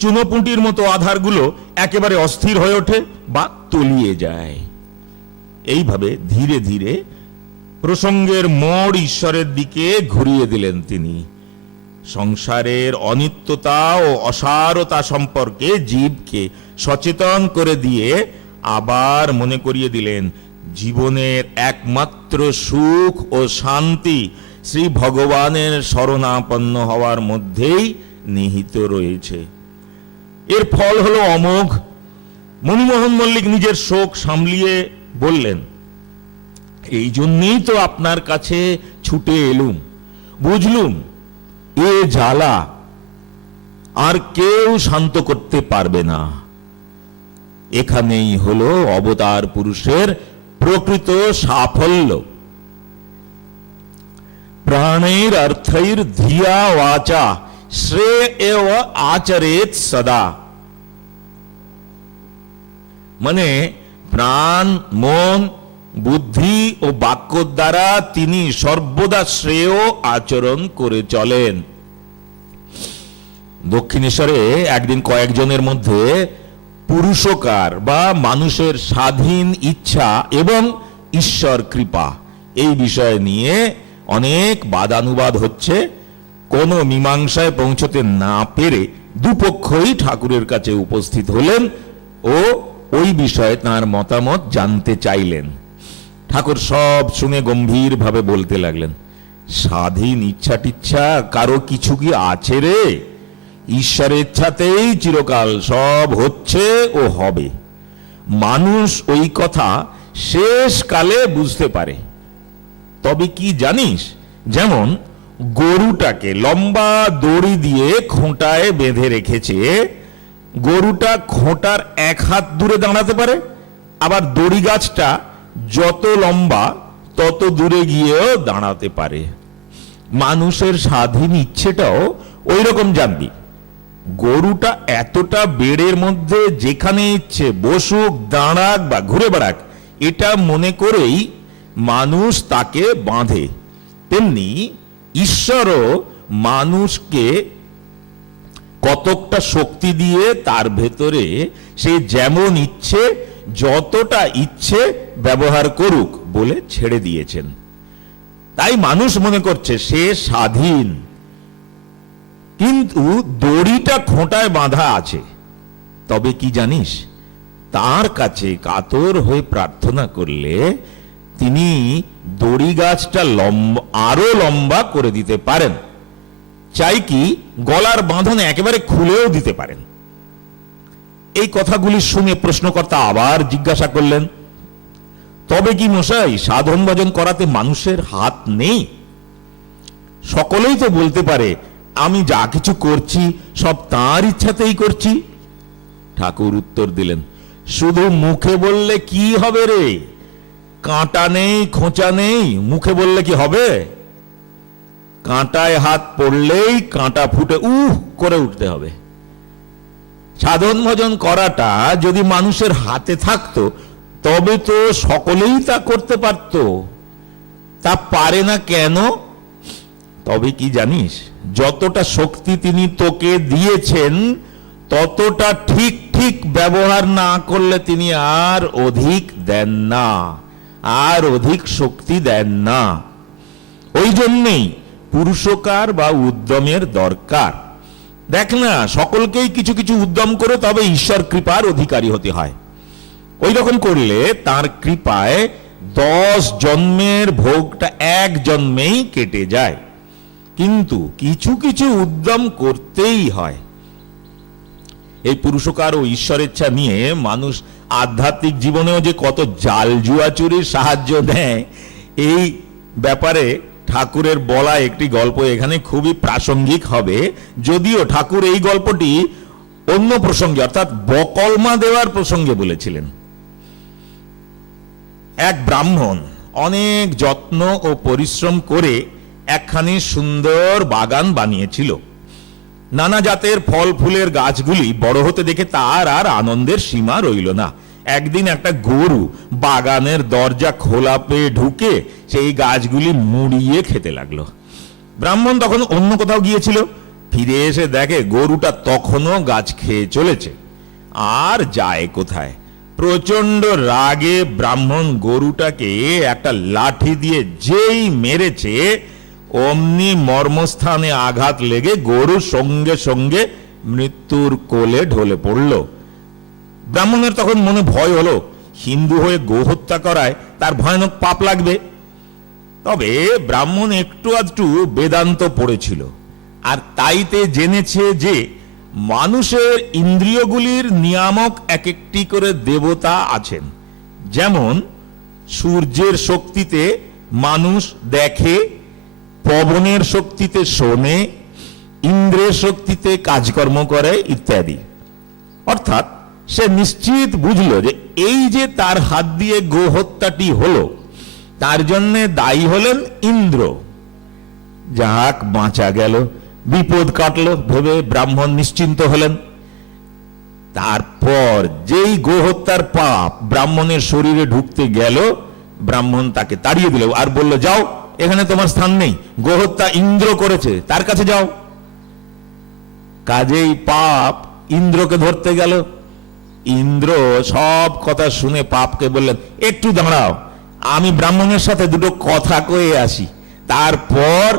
চুনোপুঁটির মতো আধারগুলো একেবারে অস্থির হয়ে ওঠে বা তলিয়ে যায়। এইভাবে ধীরে ধীরে প্রসঙ্গের মোড় ঈশ্বরের দিকে ঘুরিয়ে দিলেন তিনি। সংসারের অনিত্যতা ও অসারতা সম্পর্কে জীবকে সচেতন করে দিয়ে আবার মনে করিয়ে দিলেন, জীবনের একমাত্র সুখ ও শান্তি শ্রী ভগবানের শরণাপন্ন হওয়ার মধ্যেই নিহিত রয়েছে। এর ফল হলো অমোঘ। মনমোহন মল্লিক নিজের শোক সামলিয়ে বললেন, এই জন্যই তো আপনার কাছে ছুটে এলুম, বুঝলুম এ জ্বালা আর কেউ শান্ত করতে পারবে না। এখানেই হলো অবতার পুরুষের প্রকৃত সাফল্য। প্রাণের অর্থৈর ধিয়া ওয়াচা শ্রেয় এব আচরেত সদা। মানে প্রাণ, মন, বুদ্ধি ও বাক্য দ্বারা তিনি সর্বদা শ্রেয় আচরণ করে চলেন। দক্ষিণেশ্বরে একদিন কয়েকজনের মধ্যে পুরুষকার বা মানুষের স্বাধীন ইচ্ছা এবং ঈশ্বর কৃপা এই বিষয় নিয়ে অনেক বাদানুবাদ হচ্ছে। কোনো মীমাংসায় পৌঁছতে না পেরে দুপক্ষই ঠাকুরের কাছে উপস্থিত হলেন ও ওই বিষয়ে তাঁর মতামত জানতে চাইলেন। ঠাকুর সব শুনে গম্ভীরভাবে বলতে লাগলেন, স্বাধীন ইচ্ছা টিচ্ছা কারো কিছু কি আছে রে? ঈশ্বরের ইচ্ছাতেই চিরকাল সব হচ্ছে ও হবে। মানুষ ওই কথা শেষ কালে বুঝতে পারে। তবে কি জানিস, যেমন গরুটাকে লম্বা দড়ি দিয়ে খোঁটায় বেঁধে রেখেছে, গরুটা খোঁটার এক হাত দূরে দাঁড়াতে পারে, আবার দড়ি গাছটা যত লম্বা তত দূরে গিয়েও দাঁড়াতে পারে। মানুষের স্বাধীন ইচ্ছেটাও ওই রকম জানবি। গরুটা এতটা বেড়ের মধ্যে যেখানে ইচ্ছে বসুক, দাঁড়াক বা ঘুরে বেড়াক, এটা মনে করেই মানুষ তাকে বাঁধে। তেমনি ঈশ্বরও মানুষকে কতকটা শক্তি দিয়ে তার ভেতরে সে যেমন ইচ্ছে যতটা ইচ্ছে ব্যবহার করুক বলে ছেড়ে দিয়েছেন। তাই মানুষ মনে করছে সে স্বাধীন, কিন্তু দড়িটা খোঁটায় বাঁধা আছে। তবে কি জানিস, তার কাছে কাতর হয়ে প্রার্থনা করলে তিনি দড়ি গাছটা আরো লম্বা করে দিতে পারেন, চাই কি গলার বাঁধন একেবারে খুলেও দিতে পারেন। এই কথাগুলি শুনে প্রশ্নকর্তা আবার জিজ্ঞাসা করলেন, তবে কি মশাই সাধন ভজন করাতে মানুষের হাত নেই? সকলেই তো বলতে পারে আমি যা কিছু করছি সব তাঁর ইচ্ছাতেই করছি। ঠাকুর উত্তর দিলেন, শুধু মুখে বললে কি হবে রে? কাঁটা নেই, খোঁচা নেই, মুখে বললে কি হবে? কাঁটায় হাত পড়লেই কাঁটা ফুটে করে উঠতে হবে। সাধন ভজন করাটা যদি মানুষের হাতে থাকতো তবে তো সকলেই তা করতে পারত। তা পারে না কেন? তবে কি জানিস, যতটা শক্তি তিনি তোকে দিয়েছেন ততটা ঠিক ঠিক ব্যবহার না করলে তিনি আর অধিক দেন না, আর অধিক শক্তি দেন না। ওই জন্যেই পুরুষকার বা উদ্যমের দরকার। দেখ না, সকলকেই কিছু কিছু উদ্যম করে তবে ঈশ্বর কৃপার অধিকারী হতে হয়। ওই রকম করলে তার কৃপায় 10 জন্মের ভোগটা এক জন্মেই কেটে যায়। কিন্তু কিছু কিছু উদ্যম করতেই হয়। এই পুরুষকার ও ঈশ্বরেচ্ছা নিয়ে মানুষ আধ্যাত্মিক জীবনেও যে কত জাল জুয়াচুরির সাহায্য নেয়, এই ব্যাপারে ঠাকুরের বলা একটি গল্প এখানে খুবই প্রাসঙ্গিক হবে। যদিও ঠাকুর এই গল্পটি অন্য প্রসঙ্গে অর্থাৎ বকলমা দেওয়ার প্রসঙ্গে বলেছিলেন। এক ব্রাহ্মণ অনেক যত্ন ও পরিশ্রম করে একখানি সুন্দর বাগান বানিয়েছিল। নানা জাতের ফল ফুলের গাছগুলি বড় হতে দেখে তার আর আনন্দের সীমা রইল না। একদিন একটা গরু বাগানের দরজা খোলা পেয়ে ঢুকে সেই গাছগুলি মুড়িয়ে খেতে লাগলো। ব্রাহ্মণ তখন অন্য কোথাও গিয়েছিল, ফিরে এসে দেখে গরুটা তখনও গাছ খেয়ে চলেছে। আর যায় কোথায়? প্রচন্ড রাগে ব্রাহ্মণ গরুটাকে একটা লাঠি দিয়ে যেই মেরেছে, অমনি মর্মস্থানে আঘাত লেগে গরু সঙ্গে সঙ্গে মৃত্যুর কোলে ঢলে পড়ল। ব্রাহ্মণের তখন মনে ভয় হলো, হিন্দু হয়ে গো হত্যা করায় তার ভয়ানক পাপ লাগবে। তবে ব্রাহ্মণ একটু আধটু বেদান্ত পড়েছিল, আর তাইতে জেনেছে যে মানুষের ইন্দ্রিয়গুলির নিয়ামক এক একটি করে দেবতা আছেন। যেমন সূর্যের শক্তিতে মানুষ দেখে, পবনের শক্তিতে শোনে, ইন্দ্রের শক্তিতে কাজকর্ম করে ইত্যাদি। অর্থাৎ সে নিশ্চিত বুঝল যে এই যে তার হাত দিয়ে গো হত্যাটি হলো, তার জন্য দায়ী হলেন ইন্দ্র। যাক, বাঁচা গেল, বিপদ কাটলো ভেবে ব্রাহ্মণ নিশ্চিন্ত হলেন। তারপর যেই গো হত্যার পাপ ব্রাহ্মণের শরীরে ঢুকতে গেল, ব্রাহ্মণ তাকে তাড়িয়ে দিল আর বলল, যাও, এখানে তোমার স্থান নেই, গো হত্যা ইন্দ্র করেছে, তার কাছে যাও। কাজেই পাপ ইন্দ্রকে ধরতে গেল। ইন্দ্র সব কথা শুনে পাপকে বললেন, একটু দাঁড়াও, আমি ব্রাহ্মণের সাথে দুটো কথা কয়ে আসি, তারপর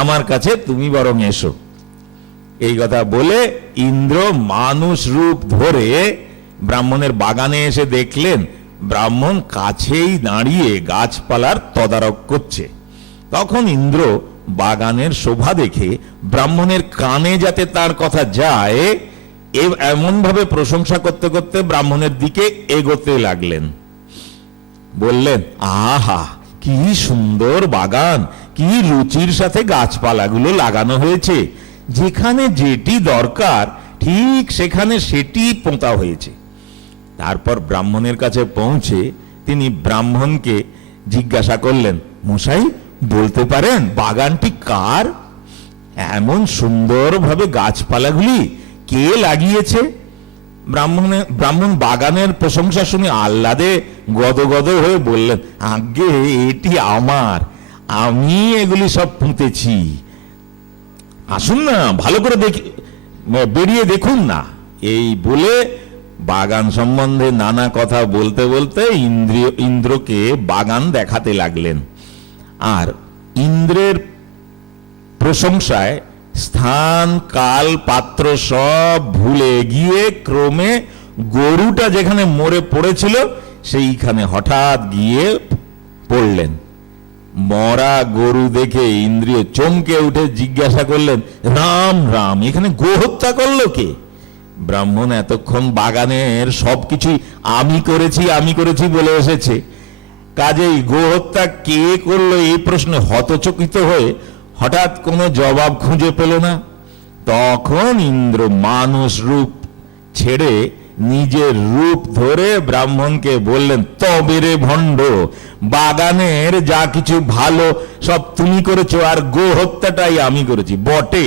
আমার কাছে তুমি বরং এসো। এই কথা বলে ইন্দ্র মানুষ রূপ ধরে ব্রাহ্মণের বাগানে এসে দেখলেন ব্রাহ্মণ কাছেই দাঁড়িয়ে গাছপালার তদারক করছে। তখন ইন্দ্র বাগানের শোভা দেখে ব্রাহ্মণের কানে যাতে তার কথা যায় এমন ভাবে প্রশংসা করতে করতে ব্রাহ্মণের দিকে এগোতে লাগলেন। বললেন, আহা, কি সুন্দর বাগান, কি রুচির সাথে গাছপালাগুলো লাগানো হয়েছে, যেখানে যেটি দরকার ঠিক সেখানে সেটি পোঁতা হয়েছে। তারপর ব্রাহ্মণের কাছে পৌঁছে তিনি ব্রাহ্মণকে জিজ্ঞাসা করলেন, মশাই, বলতে পারেন বাগানটি কার? এমন সুন্দরভাবে গাছপালাগুলি কে লাগিয়েছে? ব্রাহ্মণ বাগানের প্রশংসা শুনে আহ্লাদে গদগদ হয়ে বললেন, আজ্ঞে, এটি আমার, আমি এগুলি সব পুঁতেছি। আসুন না, ভালো করে বেরিয়ে দেখুন না। এই বলে বাগান সম্বন্ধে নানা কথা বলতে বলতে ইন্দ্রকে বাগান দেখাতে লাগলেন। আর ইন্দ্রের প্রশংসায় স্থান, কাল, পাত্র সব ভুলে গিয়ে ক্রমে গরুটা যেখানে মরে পড়েছিল সেইখানে হঠাৎ গিয়ে পড়লেন। মরা গরু দেখে ইন্দ্রিয় চমকে উঠে জিজ্ঞাসা করলেন, রাম রাম, এখানে গো হত্যা করলো কে? ব্রাহ্মণ এতক্ষণ বাগানের সবকিছুই আমি করেছি বলে এসেছে। কাজেই গো হত্যা কে করলো এই প্রশ্নে হতচকিত হয়ে হঠাৎ কোনো জবাব খুঁজে পেল না। তখন ইন্দ্র মানুষ রূপ ছেড়ে নিজের রূপ ধরে ব্রাহ্মণকে বললেন, তবে রে ভণ্ড, বাগানের যা কিছু ভালো সব তুমি করেছো, আর গো হত্যাটাই আমি করেছি বটে,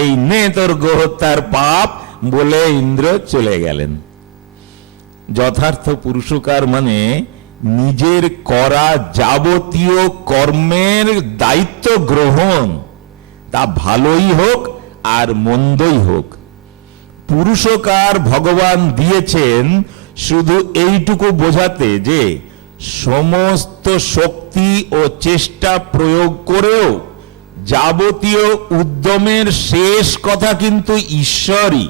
এই নে তোর গো হত্যার পাপ, বলে ইন্দ্র চলে গেলেন। যথার্থ পুরুষকার মানে নিজের করা যাবতীয় কর্মের দায়িত্ব গ্রহণ, তা ভালোই হোক আর মন্দই হোক। পুরুষকার ভগবান দিয়েছেন শুধু এইটুকু বোঝাতে যে সমস্ত শক্তি ও চেষ্টা প্রয়োগ করেও যাবতীয় উদ্যমের শেষ কথা কিন্তু ঈশ্বরই।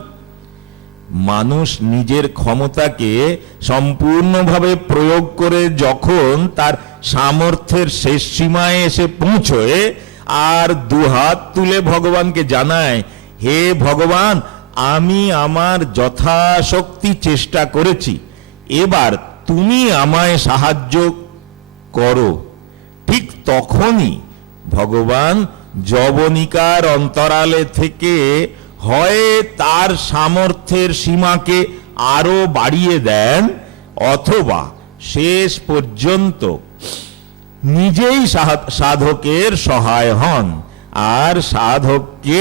মানুষ নিজের ক্ষমতাকে সম্পূর্ণভাবে প্রয়োগ করে যখন তার সামর্থ্যের শেষ সীমায় এসে পৌঁছয় আর দুহাত তুলে ভগবানকে জানায়, হে ভগবান, আমি আমার যথাশক্তি চেষ্টা করেছি, এবার তুমি আমায় সাহায্য করো, ঠিক তখনই ভগবান যবনিকার অন্তরালে থেকে হয় তার সামর্থ্যের সীমাকে আরো বাড়িয়ে দেন, অথবা শেষ পর্যন্ত নিজেই সাধকের সহায় হন আর সাধককে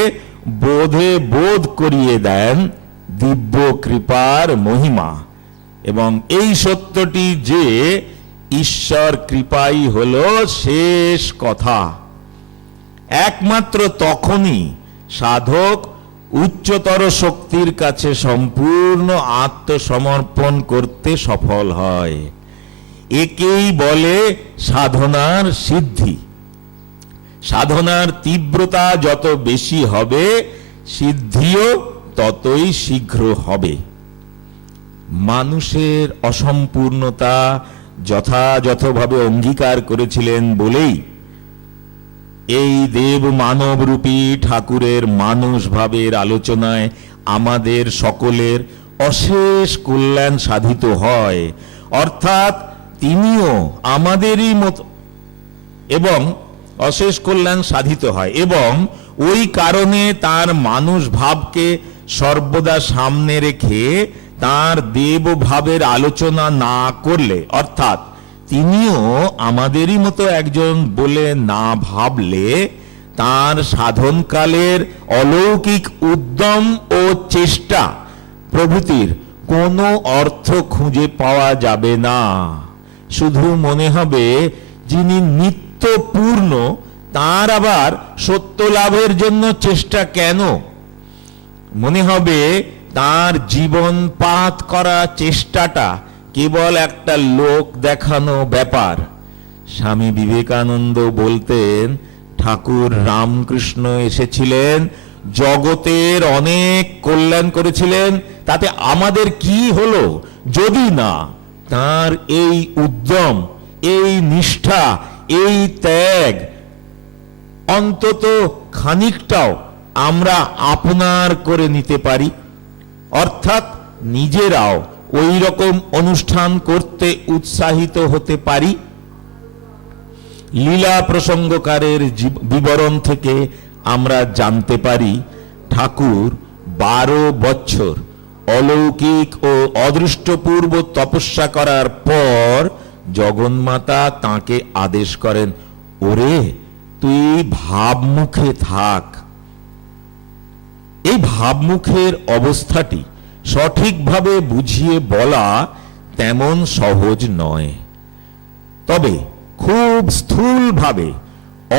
বোধ করিয়ে দেন দিব্য কৃপার মহিমা। এবং এই সত্যটি যে ঈশ্বর কৃপাই হলো শেষ কথা। একমাত্র তখনই সাধক উচ্চতর শক্তির কাছে সম্পূর্ণ আত্মসমর্পণ করতে সফল হয়। একেই বলে সাধনার সিদ্ধি। সাধনার তীব্রতা যত বেশি হবে, সিদ্ধিও ততই শীঘ্র হবে। মানুষের অসম্পূর্ণতা যথাযথভাবে অঙ্গীকার করেছিলেন বলেই এই দেব মানব রূপী ঠাকুরের মানুষ ভাবের আলোচনায় আমাদের সকলের অশেষ কল্যাণ সাধিত হয়। অর্থাৎ তিনিও আমাদেরই মতো এবং অশেষ কল্যাণ সাধিত হয়, এবং ওই কারণে তার মানুষ ভাবকে সর্বদা সামনে রেখে তার দেব ভাবের আলোচনা না করলে, অর্থাৎ তিনিও আমাদেরই মতো একজন বলে না ভাবলে, তার সাধনকালের অলৌকিক উদ্যম ও চেষ্টা প্রভৃতির কোনো অর্থ খুঁজে পাওয়া যাবে না। শুধু মনে হবে যিনি নিত্যপূর্ণ, তার আবার সত্য লাভের জন্য চেষ্টা কেন? মনে হবে তার জীবনপাত করা চেষ্টাটা কেবল একটা লোক দেখানো ব্যাপার। স্বামী বিবেকানন্দ বলতেন, ঠাকুর রামকৃষ্ণ এসেছিলেন, জগতের অনেক কল্যাণ করেছিলেন, তাতে আমাদের কি হলো যদি না তার এই উদ্যম, এই নিষ্ঠা, এই ত্যাগ অন্তত খানিকটাও আমরা আপনার করে নিতে পারি, অর্থাৎ নিজেরাও ওই রকম অনুষ্ঠান করতে উৎসাহিত হতে পারি। লীলা প্রসঙ্গকারের বিবরণ থেকে আমরা জানতে পারি ঠাকুর 12 বছর অলৌকিক ও অদৃষ্টপূর্ব তপস্যা করার পর জগন্মাতা তাকে আদেশ করেন, ওরে তুই ভাবমুখে থাক। এই ভাবমুখের অবস্থাটি সঠিকভাবে বুঝিয়ে বলা তেমন সহজ নয়, তবে খুব স্থূলভাবে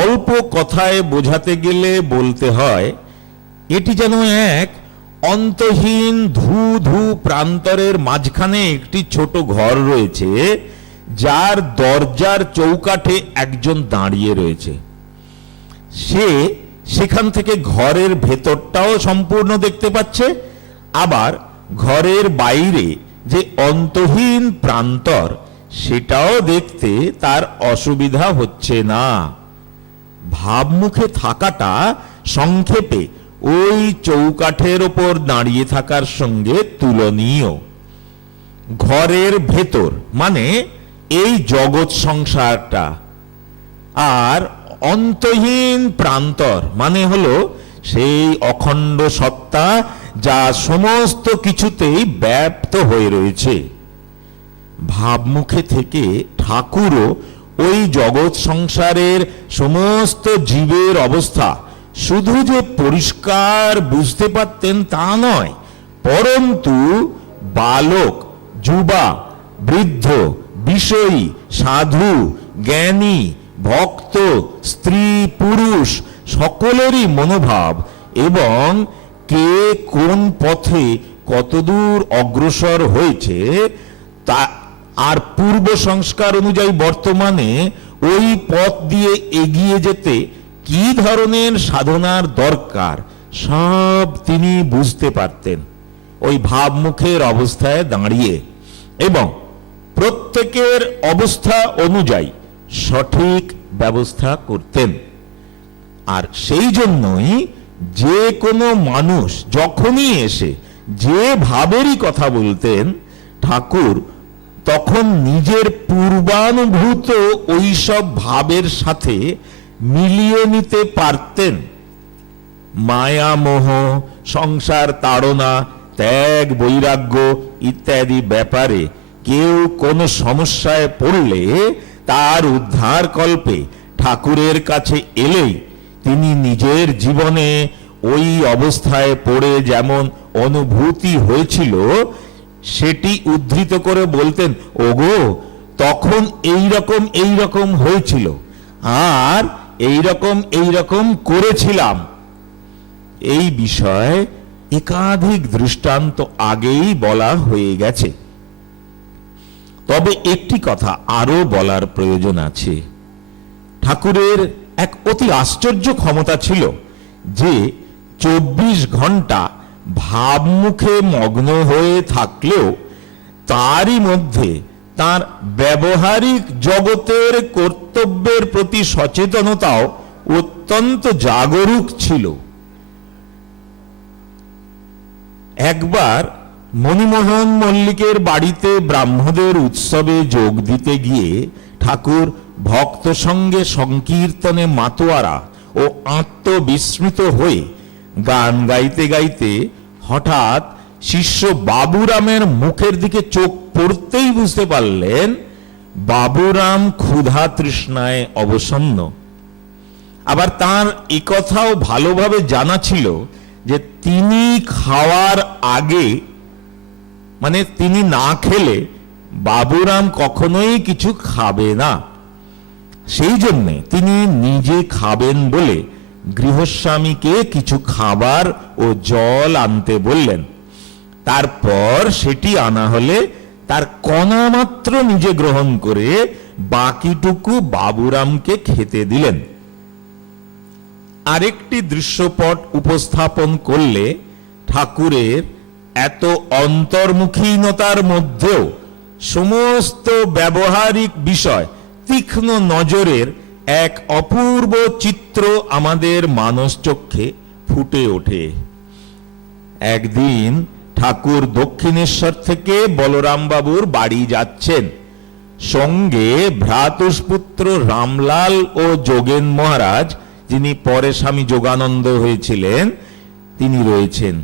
অল্প কথায় বোঝাতে গেলে বলতে হয়, এটি যেন এক অন্তহীন ধূ ধূ প্রান্তরের মাঝখানে একটি ছোট ঘর রয়েছে, যার দরজার চৌকাঠে একজন দাঁড়িয়ে রয়েছে। সে সেখান থেকে ঘরের ভেতরটাও সম্পূর্ণ দেখতে পাচ্ছে, আবার ঘরের বাইরে যে অন্তহীন প্রান্তর সেটাও দেখতে তার অসুবিধা হচ্ছে না। ভাবমুখে থাকাটা সংক্ষেপে ওই চৌকাঠের ওপর দাঁড়িয়ে থাকার সঙ্গে তুলনীয়। ঘরের ভেতর মানে এই জগৎ সংসারটা, আর অন্তহীন প্রান্তর মানে হলো সেই অখণ্ড সত্তা যা সমস্ত কিছুতেই ব্যাপ্ত হয়ে রয়েছে। ভাবমুখে থেকে ঠাকুরও ওই জগৎ সংসারের সমস্ত জীবের অবস্থা শুধু যে পরিষ্কার বুঝতে পারতেন তা নয়, পরন্তু বালক, যুবা, বৃদ্ধ, বিষয়ী, সাধু, জ্ঞানী, ভক্ত, স্ত্রী, পুরুষ সকলেরই মনোভাব এবং কে কোন পথে কতদূর অগ্রসর হয়েছে তা, আর পূর্ব সংস্কার অনুযায়ী বর্তমানে ওই পথ দিয়ে এগিয়ে যেতে কি ধরনের সাধনার দরকার সব তিনি বুঝতে পারতেন ওই ভাবমুখের অবস্থায় দাঁড়িয়ে, এবং প্রত্যেকের অবস্থা অনুযায়ী সঠিক ব্যবস্থা করতেন। আর সেই জন্যই যে কোনো মানুষ যখনই এসে যে ভাবেরই কথা বলতেন, ঠাকুর তখন নিজের পূর্বানুভূত ওইসব ভাবের সাথে মিলিয়ে নিতে পারতেন। মায়া মোহ, সংসার তাড়না, ত্যাগ, বৈরাগ্য ইত্যাদি ব্যাপারে কেউ কোনো সমস্যায় পড়লে তার উদ্ধার কল্পে ঠাকুরের কাছে এলেই তিনি নিজের জীবনে ওই অবস্থায় পড়ে যেমন অনুভূতি হয়েছিল সেটি উদ্ধৃত করে বলতেন, ওগো তখন এই রকম হয়েছিল আর এই রকম করেছিলাম। এই বিষয়ে একাধিক দৃষ্টান্ত আগেই বলা হয়ে গেছে, তবে একটি কথা আরো বলার প্রয়োজন আছে। ঠাকুরের এক অতি আশ্চর্য ক্ষমতা ছিল যে 24 ঘন্টা ভাবমুখে মগ্ন হয়ে থাকলেও তারই মধ্যে তার ব্যবহারিক জগতের কর্তব্যের প্রতি সচেতনতাও অত্যন্ত জাগরুক ছিল। একবার মণিমোহন মল্লিকের বাড়িতে ব্রাহ্মদের উৎসবে যোগ দিতে গিয়ে ঠাকুর ভক্ত সঙ্গে সংকীর্তনে মাতোয়ারা ও আত্মবিস্মৃত হয়ে গান গাইতে গাইতে হঠাৎ শিষ্য বাবুরামের মুখের দিকে চোখ পড়তেই বুঝতে পারলেন বাবুরাম ক্ষুধা তৃষ্ণায় অবসন্ন। আবার তার এই কথাও ভালোভাবে জানা ছিল যে তিনি খাওয়ার আগে, মানে তিনি না খেলে বাবুরাম কখনোই কিছু খাবে না। সেই জন্যে তিনি নিজে খাবেন বলে গৃহস্বামীকে কিছু খাবার ও জল আনতে বললেন। তারপর সেটি আনা হলে তার কণা মাত্র নিজে গ্রহণ করে বাকিটুকু বাবুরামকে খেতে দিলেন। আরেকটি দৃশ্যপট উপস্থাপন করলে ঠাকুরের এত অন্তর্মুখীনতার মধ্যেও সমস্ত ব্যবহারিক বিষয় তীক্ষ্ণ নজরের এক অপূর্ব চিত্র আমাদের মানসচক্ষে ফুটে ওঠে। একদিন ঠাকুর দক্ষিণেশ্বর থেকে বলরাম বাবুর বাড়ি যাচ্ছেন, সঙ্গে ভ্রাতুষ্পুত্র রামলাল ও যোগেন মহারাজ, যিনি পরে স্বামী যোগানন্দ হয়েছিলেন, তিনি রয়েছেন।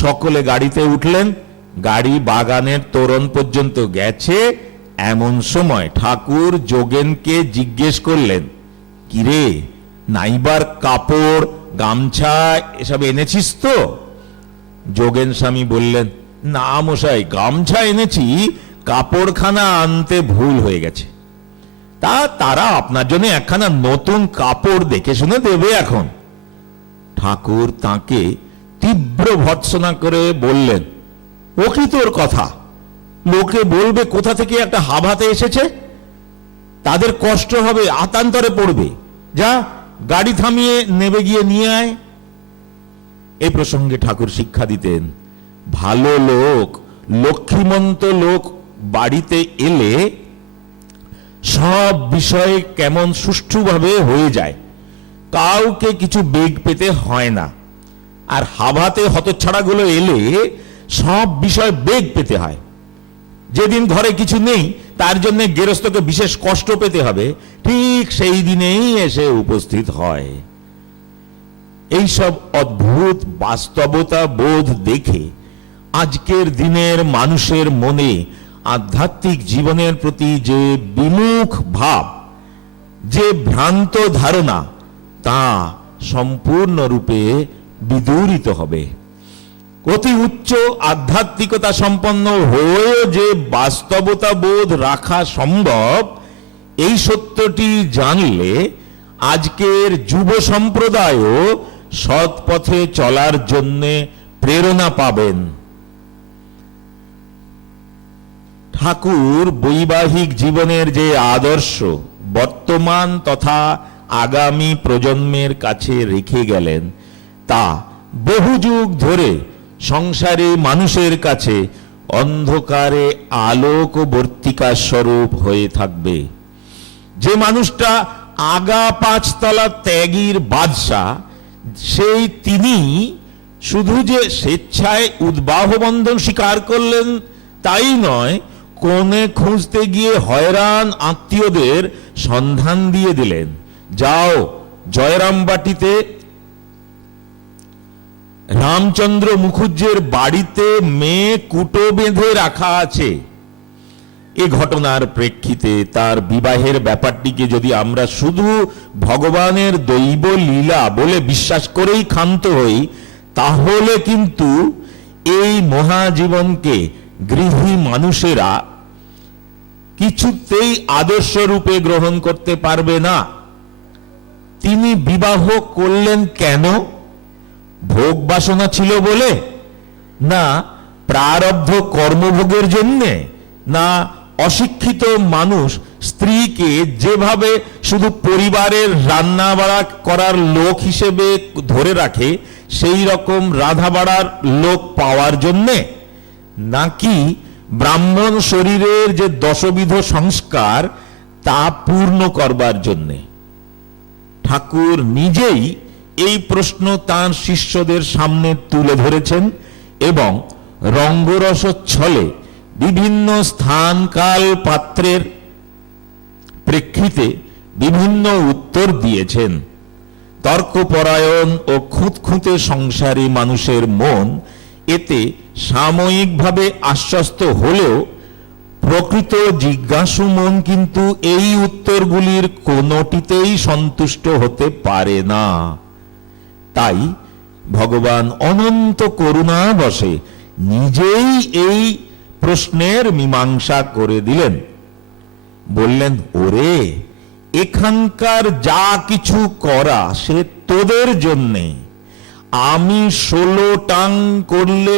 সকলে গাড়িতে উঠলেন। গাড়ি বাগানের তোরণ পর্যন্ত গেছে। এমন সময় ঠাকুর যোগেনকে জিজ্ঞেস করলেন, কিরে, নাইবার কাপড় গামছা এসব এনেছিস তো? যোগেন স্বামী বললেন, না মশাই, গামছা এনেছি, কাপড়খানা আনতে ভুল হয়ে গেছে। তারা আপনার জন্য একখানা নতুন কাপড় দেখে শুনে দেবে এখন। ঠাকুর তাকে তীব্র ভর্ৎসনা করে বললেন, ও কি তোর কথা? লোকে বলবে কোথা থেকে একটা হাবাতে এসেছে, তাদের কষ্ট হবে, আতান্তরে পড়বে। যা, গাড়ি থামিয়ে নেবে গিয়ে নিয়ে আয়। এই প্রসঙ্গে ঠাকুর শিক্ষা দিতেন, ভালো লোক, লক্ষ্মীমন্ত লোক বাড়িতে এলে সব বিষয় কেমন সুষ্ঠুভাবে হয়ে যায়, কাউকে কিছু বেগ পেতে হয় না। আর হাবাতে হতচ্ছাড়াগুলো এলে সব বিষয় বেগ পেতে হয়। যেদিন ঘরে কিছু নেই, তার জন্য গেরস্থকে বিশেষ কষ্ট পেতে হবে, ঠিক সেই দিনেই এসে উপস্থিত হয়। এইসব অদ্ভুত বাস্তবতা বোধ দেখে আজকের দিনের মানুষের মনে আধ্যাত্মিক জীবনের প্রতি যে বিমুখ ভাব, যে ভ্রান্ত ধারণা, তা সম্পূর্ণরূপে বিদূরিত হবে। অতি উচ্চ আধ্যাত্মিকতা সম্পন্ন হয়েও যে বাস্তবতা বোধ রাখা সম্ভব, এই সত্যটি জানলে আজকের যুব সম্প্রদায়ও সৎ পথে চলার জন্যে প্রেরণা পাবেন। ঠাকুর বৈবাহিক জীবনের যে আদর্শ বর্তমান তথা আগামী প্রজন্মের কাছে রেখে গেলেন, তা বহু যুগ ধরে সংসারে মানুষের কাছে অন্ধকারে আলোকবর্তিকা স্বরূপ হয়ে থাকবে। যে মানুষটা আগা পাঁচতলা ত্যাগীর বাদশা, সেই তিনি শুধু যে স্বেচ্ছায় উদ্বাহ বন্ধন স্বীকার করলেন তাই নয়, কোণে খুঁজতে গিয়ে হয়রান আত্মীয়দের সন্ধান দিয়ে দিলেন, যাও জয়রামবাটিতে রামচন্দ্র মুখুজ্জের বাড়িতে মেয়ে কুটো বেঁধে রাখা আছে। এ ঘটনার প্রেক্ষিতে তার বিবাহের ব্যাপারটিকে যদি আমরা শুধু ভগবানের দৈব লীলা বলে বিশ্বাস করেই ক্ষান্ত হই, তাহলে কিন্তু এই মহাজীবনকে গৃহী মানুষেরা কিছুতেই আদর্শ রূপে গ্রহণ করতে পারবে না। তিনি বিবাহ করলেন কেন? ভোগ বাসনা ছিল বলে? না প্রারব্ধ কর্মভোগের জন্যে? না অশিক্ষিত মানুষ স্ত্রীকে যেভাবে শুধু পরিবারের রান্না বাড়া করার লোক হিসেবে ধরে রাখে, সেই রকম রাধা বাড়ার লোক পাওয়ার জন্যে? নাকি ব্রাহ্মণ শরীরের যে দশবিধ সংস্কার তা পূর্ণ করবার জন্যে। ঠাকুর নিজেই এই প্রশ্ন তাঁর শিষ্যদের সামনে তুলে ধরেছেন এবং রঙ্গরসচ্ছলে বিভিন্ন স্থান কাল পাত্রের প্রেক্ষিতে বিভিন্ন উত্তর দিয়েছেন। তর্কপরায়ণ ও খুঁতখুঁতে সংসারী মানুষের মন এতে সাময়িকভাবে আশ্বস্ত হলেও প্রকৃত জিজ্ঞাসু মন কিন্তু এই উত্তরগুলির কোনোটিতেই সন্তুষ্ট হতে পারে না। তাই ভগবান অনন্ত করুণাবশে নিজেই এই প্রশ্নের মীমাংসা করে দিলেন। বললেন, ওরে, এখানকার যা কিছু করা সে তোদের জন্যে। আমি 16 টাং করলে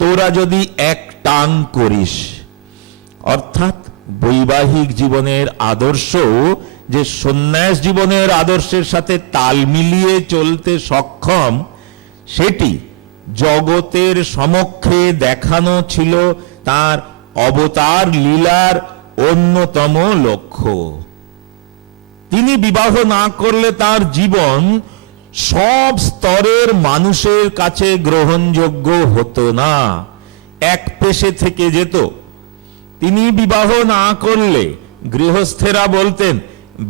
তোরা যদি 1 টাং করিস, অর্থাৎ বৈবাহিক জীবনের আদর্শ যে সন্ন্যাস জীবনের আদর্শের সাথে তাল মিলিয়ে চলতে সক্ষম, সেটি জগতের সমক্ষে দেখানো ছিল তার অবতার লীলার অন্যতম লক্ষ্য। তিনি বিবাহ না করলে তার জীবন সব স্তরের মানুষের কাছে গ্রহণযোগ্য হতো না, এক পেশে থেকে যেত। তিনি বিবাহ না করলে গৃহস্থেরা বলতেন,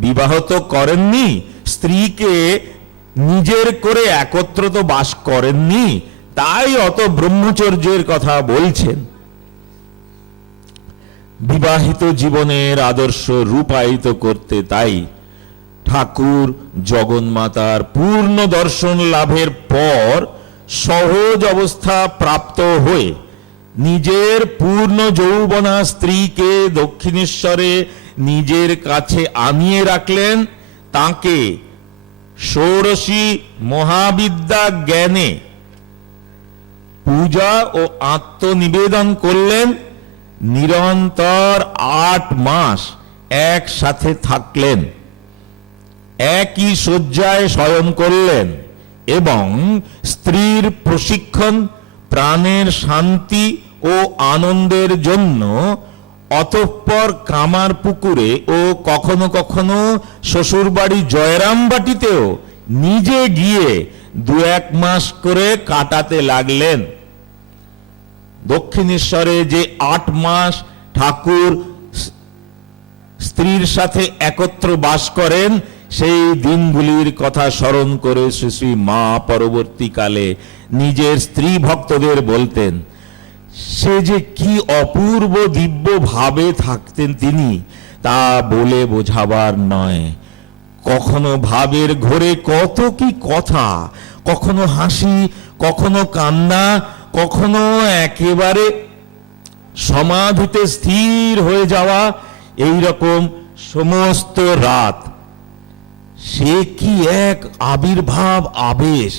বিবাহ তো করেননি, স্ত্রীকে নিজের করে একত্র তো বাস করেননি, তাই অত ব্রহ্মচর্যের কথা বলছেন। বিবাহিত জীবনের আদর্শ রূপায়িত করতে তাই ঠাকুর জগন্মাতার পূর্ণ দর্শন লাভের পর সহজ অবস্থা প্রাপ্ত হয়ে নিজের পূর্ণ যৌবনা স্ত্রীকে দক্ষিণেশ্বরে নিজের কাছে আনিয়ে রাখলেন। তাকে ষোড়শী মহাবিদ্যা জ্ঞানে পূজা ও আত্মনিবেদন করলেন। নিরন্তর 8 মাস একসাথে থাকলেন, একই শয্যায় শয়ন করলেন এবং স্ত্রীর প্রশিক্ষণ, প্রাণের শান্তি ও আনন্দের জন্য অতঃপর কামার পুকুরে ও কখনো কখনো শ্বশুরবাড়ি জয়রামবাটিতেও নিজে গিয়ে 2-1 মাস করে কাটাতে লাগলেন। দক্ষিণেশ্বরে যে 8 মাস ঠাকুর স্ত্রীর সাথে একত্র বাস করেন, সেই দিনগুলির কথা স্মরণ করে শ্রী শ্রী মা পরবর্তীকালে নিজের স্ত্রী ভক্তদের বলতেন, সে যে কি অপূর্ব দিব্য ভাবে থাকতেন তিনি, তা বলে বোঝাবার নয়। কখনো ভাবের ঘোরে কত কি কথা, কখনো হাসি, কখনো কান্না, কখনো একেবারে সমাধিতে স্থির হয়ে যাওয়া, এই রকম সমস্ত রাত। সে কি এক আবির্ভাব আবেশ!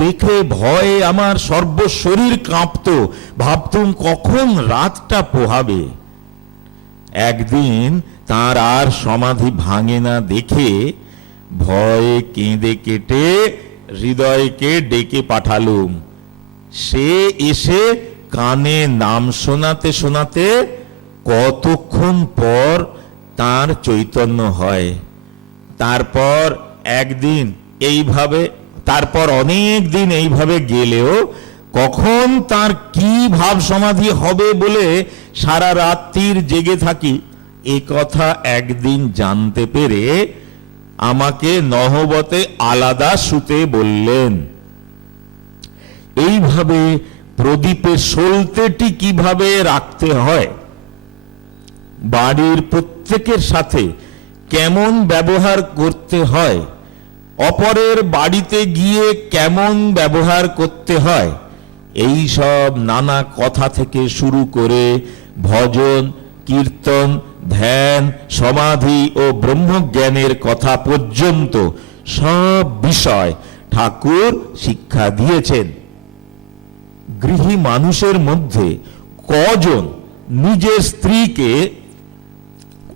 দেখে ভয়ে আমার সর্বশরীর কাঁপত, ভাবতুম কখন রাতটা পোহাবে। একদিন তার আর সমাধি ভাঙে না দেখে ভয়ে কেঁদে কেটে হৃদয়কে ডেকে পাঠালুম। সে এসে কানে নাম শোনাতে শোনাতে কতক্ষণ পর তার চৈতন্য হয়। তারপর একদিন এইভাবে, তারপর অনেক দিন এইভাবে গেলেও কখন তার কি ভাব সমাধি হবে বলে সারা রাত্রির জেগে থাকি, এ কথা একদিন জানতে পেরে আমাকে নহবতে আলাদা শুতে বললেন। এইভাবে প্রদীপের সলতেটি কিভাবে রাখতে হয়, বাড়ির প্রত্যেকের সাথে কেমন ব্যবহার করতে হয়, অপরের বাড়িতে গিয়ে কেমন ব্যবহার করতে হয়, এই সব নানা কথা থেকে শুরু করে ভজন, কীর্তন, ধ্যান, সমাধি ও ব্রহ্মজ্ঞানের কথা পর্যন্ত সব বিষয় ঠাকুর শিক্ষা দিয়েছেন। গৃহী মানুষের মধ্যে কজন নিজের স্ত্রীকে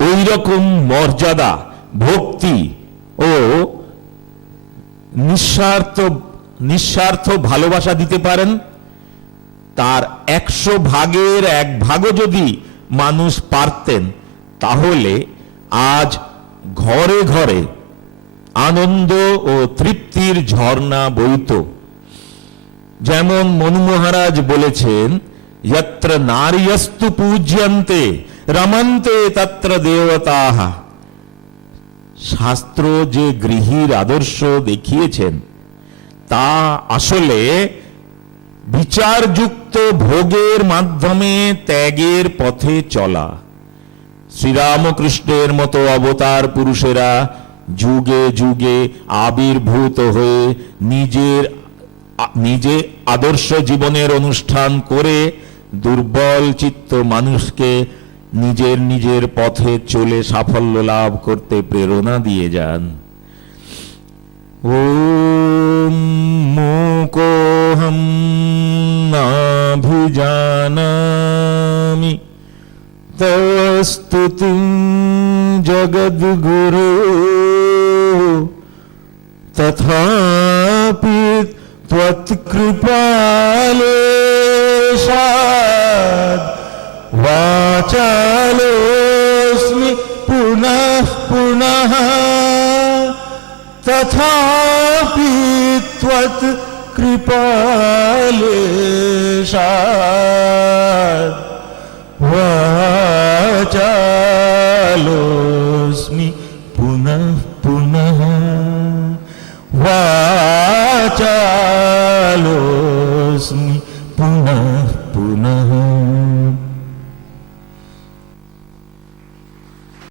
ওই রকম মর্যাদা, ভক্তি ও নিঃস্বার্থ ভালোবাসা দিতে পারেন? তার 100 ভাগের 1 ভাগও যদি মানুষ পারতেন, তাহলে আজ ঘরে ঘরে আনন্দ ও তৃপ্তির ঝর্ণা বইত। যেমন মনু মহারাজ বলেছেন, যত্র নারীয়স্তু পূজ্যন্তে রমন্তে তত্র দেবতাঃ। শাস্ত্র যে গৃহীর আদর্শ দেখিয়েছেন তা আসলে বিচারযুক্ত ভোগের মাধ্যমে ত্যাগের পথে চলা। শ্রীরামকৃষ্ণের মতো অবতার পুরুষেরা যুগে যুগে আবির্ভূত হয়ে নিজে আদর্শ জীবনের অনুষ্ঠান করে দুর্বল চিত্ত মানুষকে নিজের পথে চলে সাফল্য লাভ করতে প্রেরণা দিয়ে যান। ওম মুকোহম নাভিজানামি তস্তুতিং জগদ্গুরু তথাপি ত্বৎকৃপালেশাৎ वाचालोऽस्मि पुनः पुनः तथापि त्वत्कृपालेशात् वाचालोऽस्मि पुनः पुनः वाचालो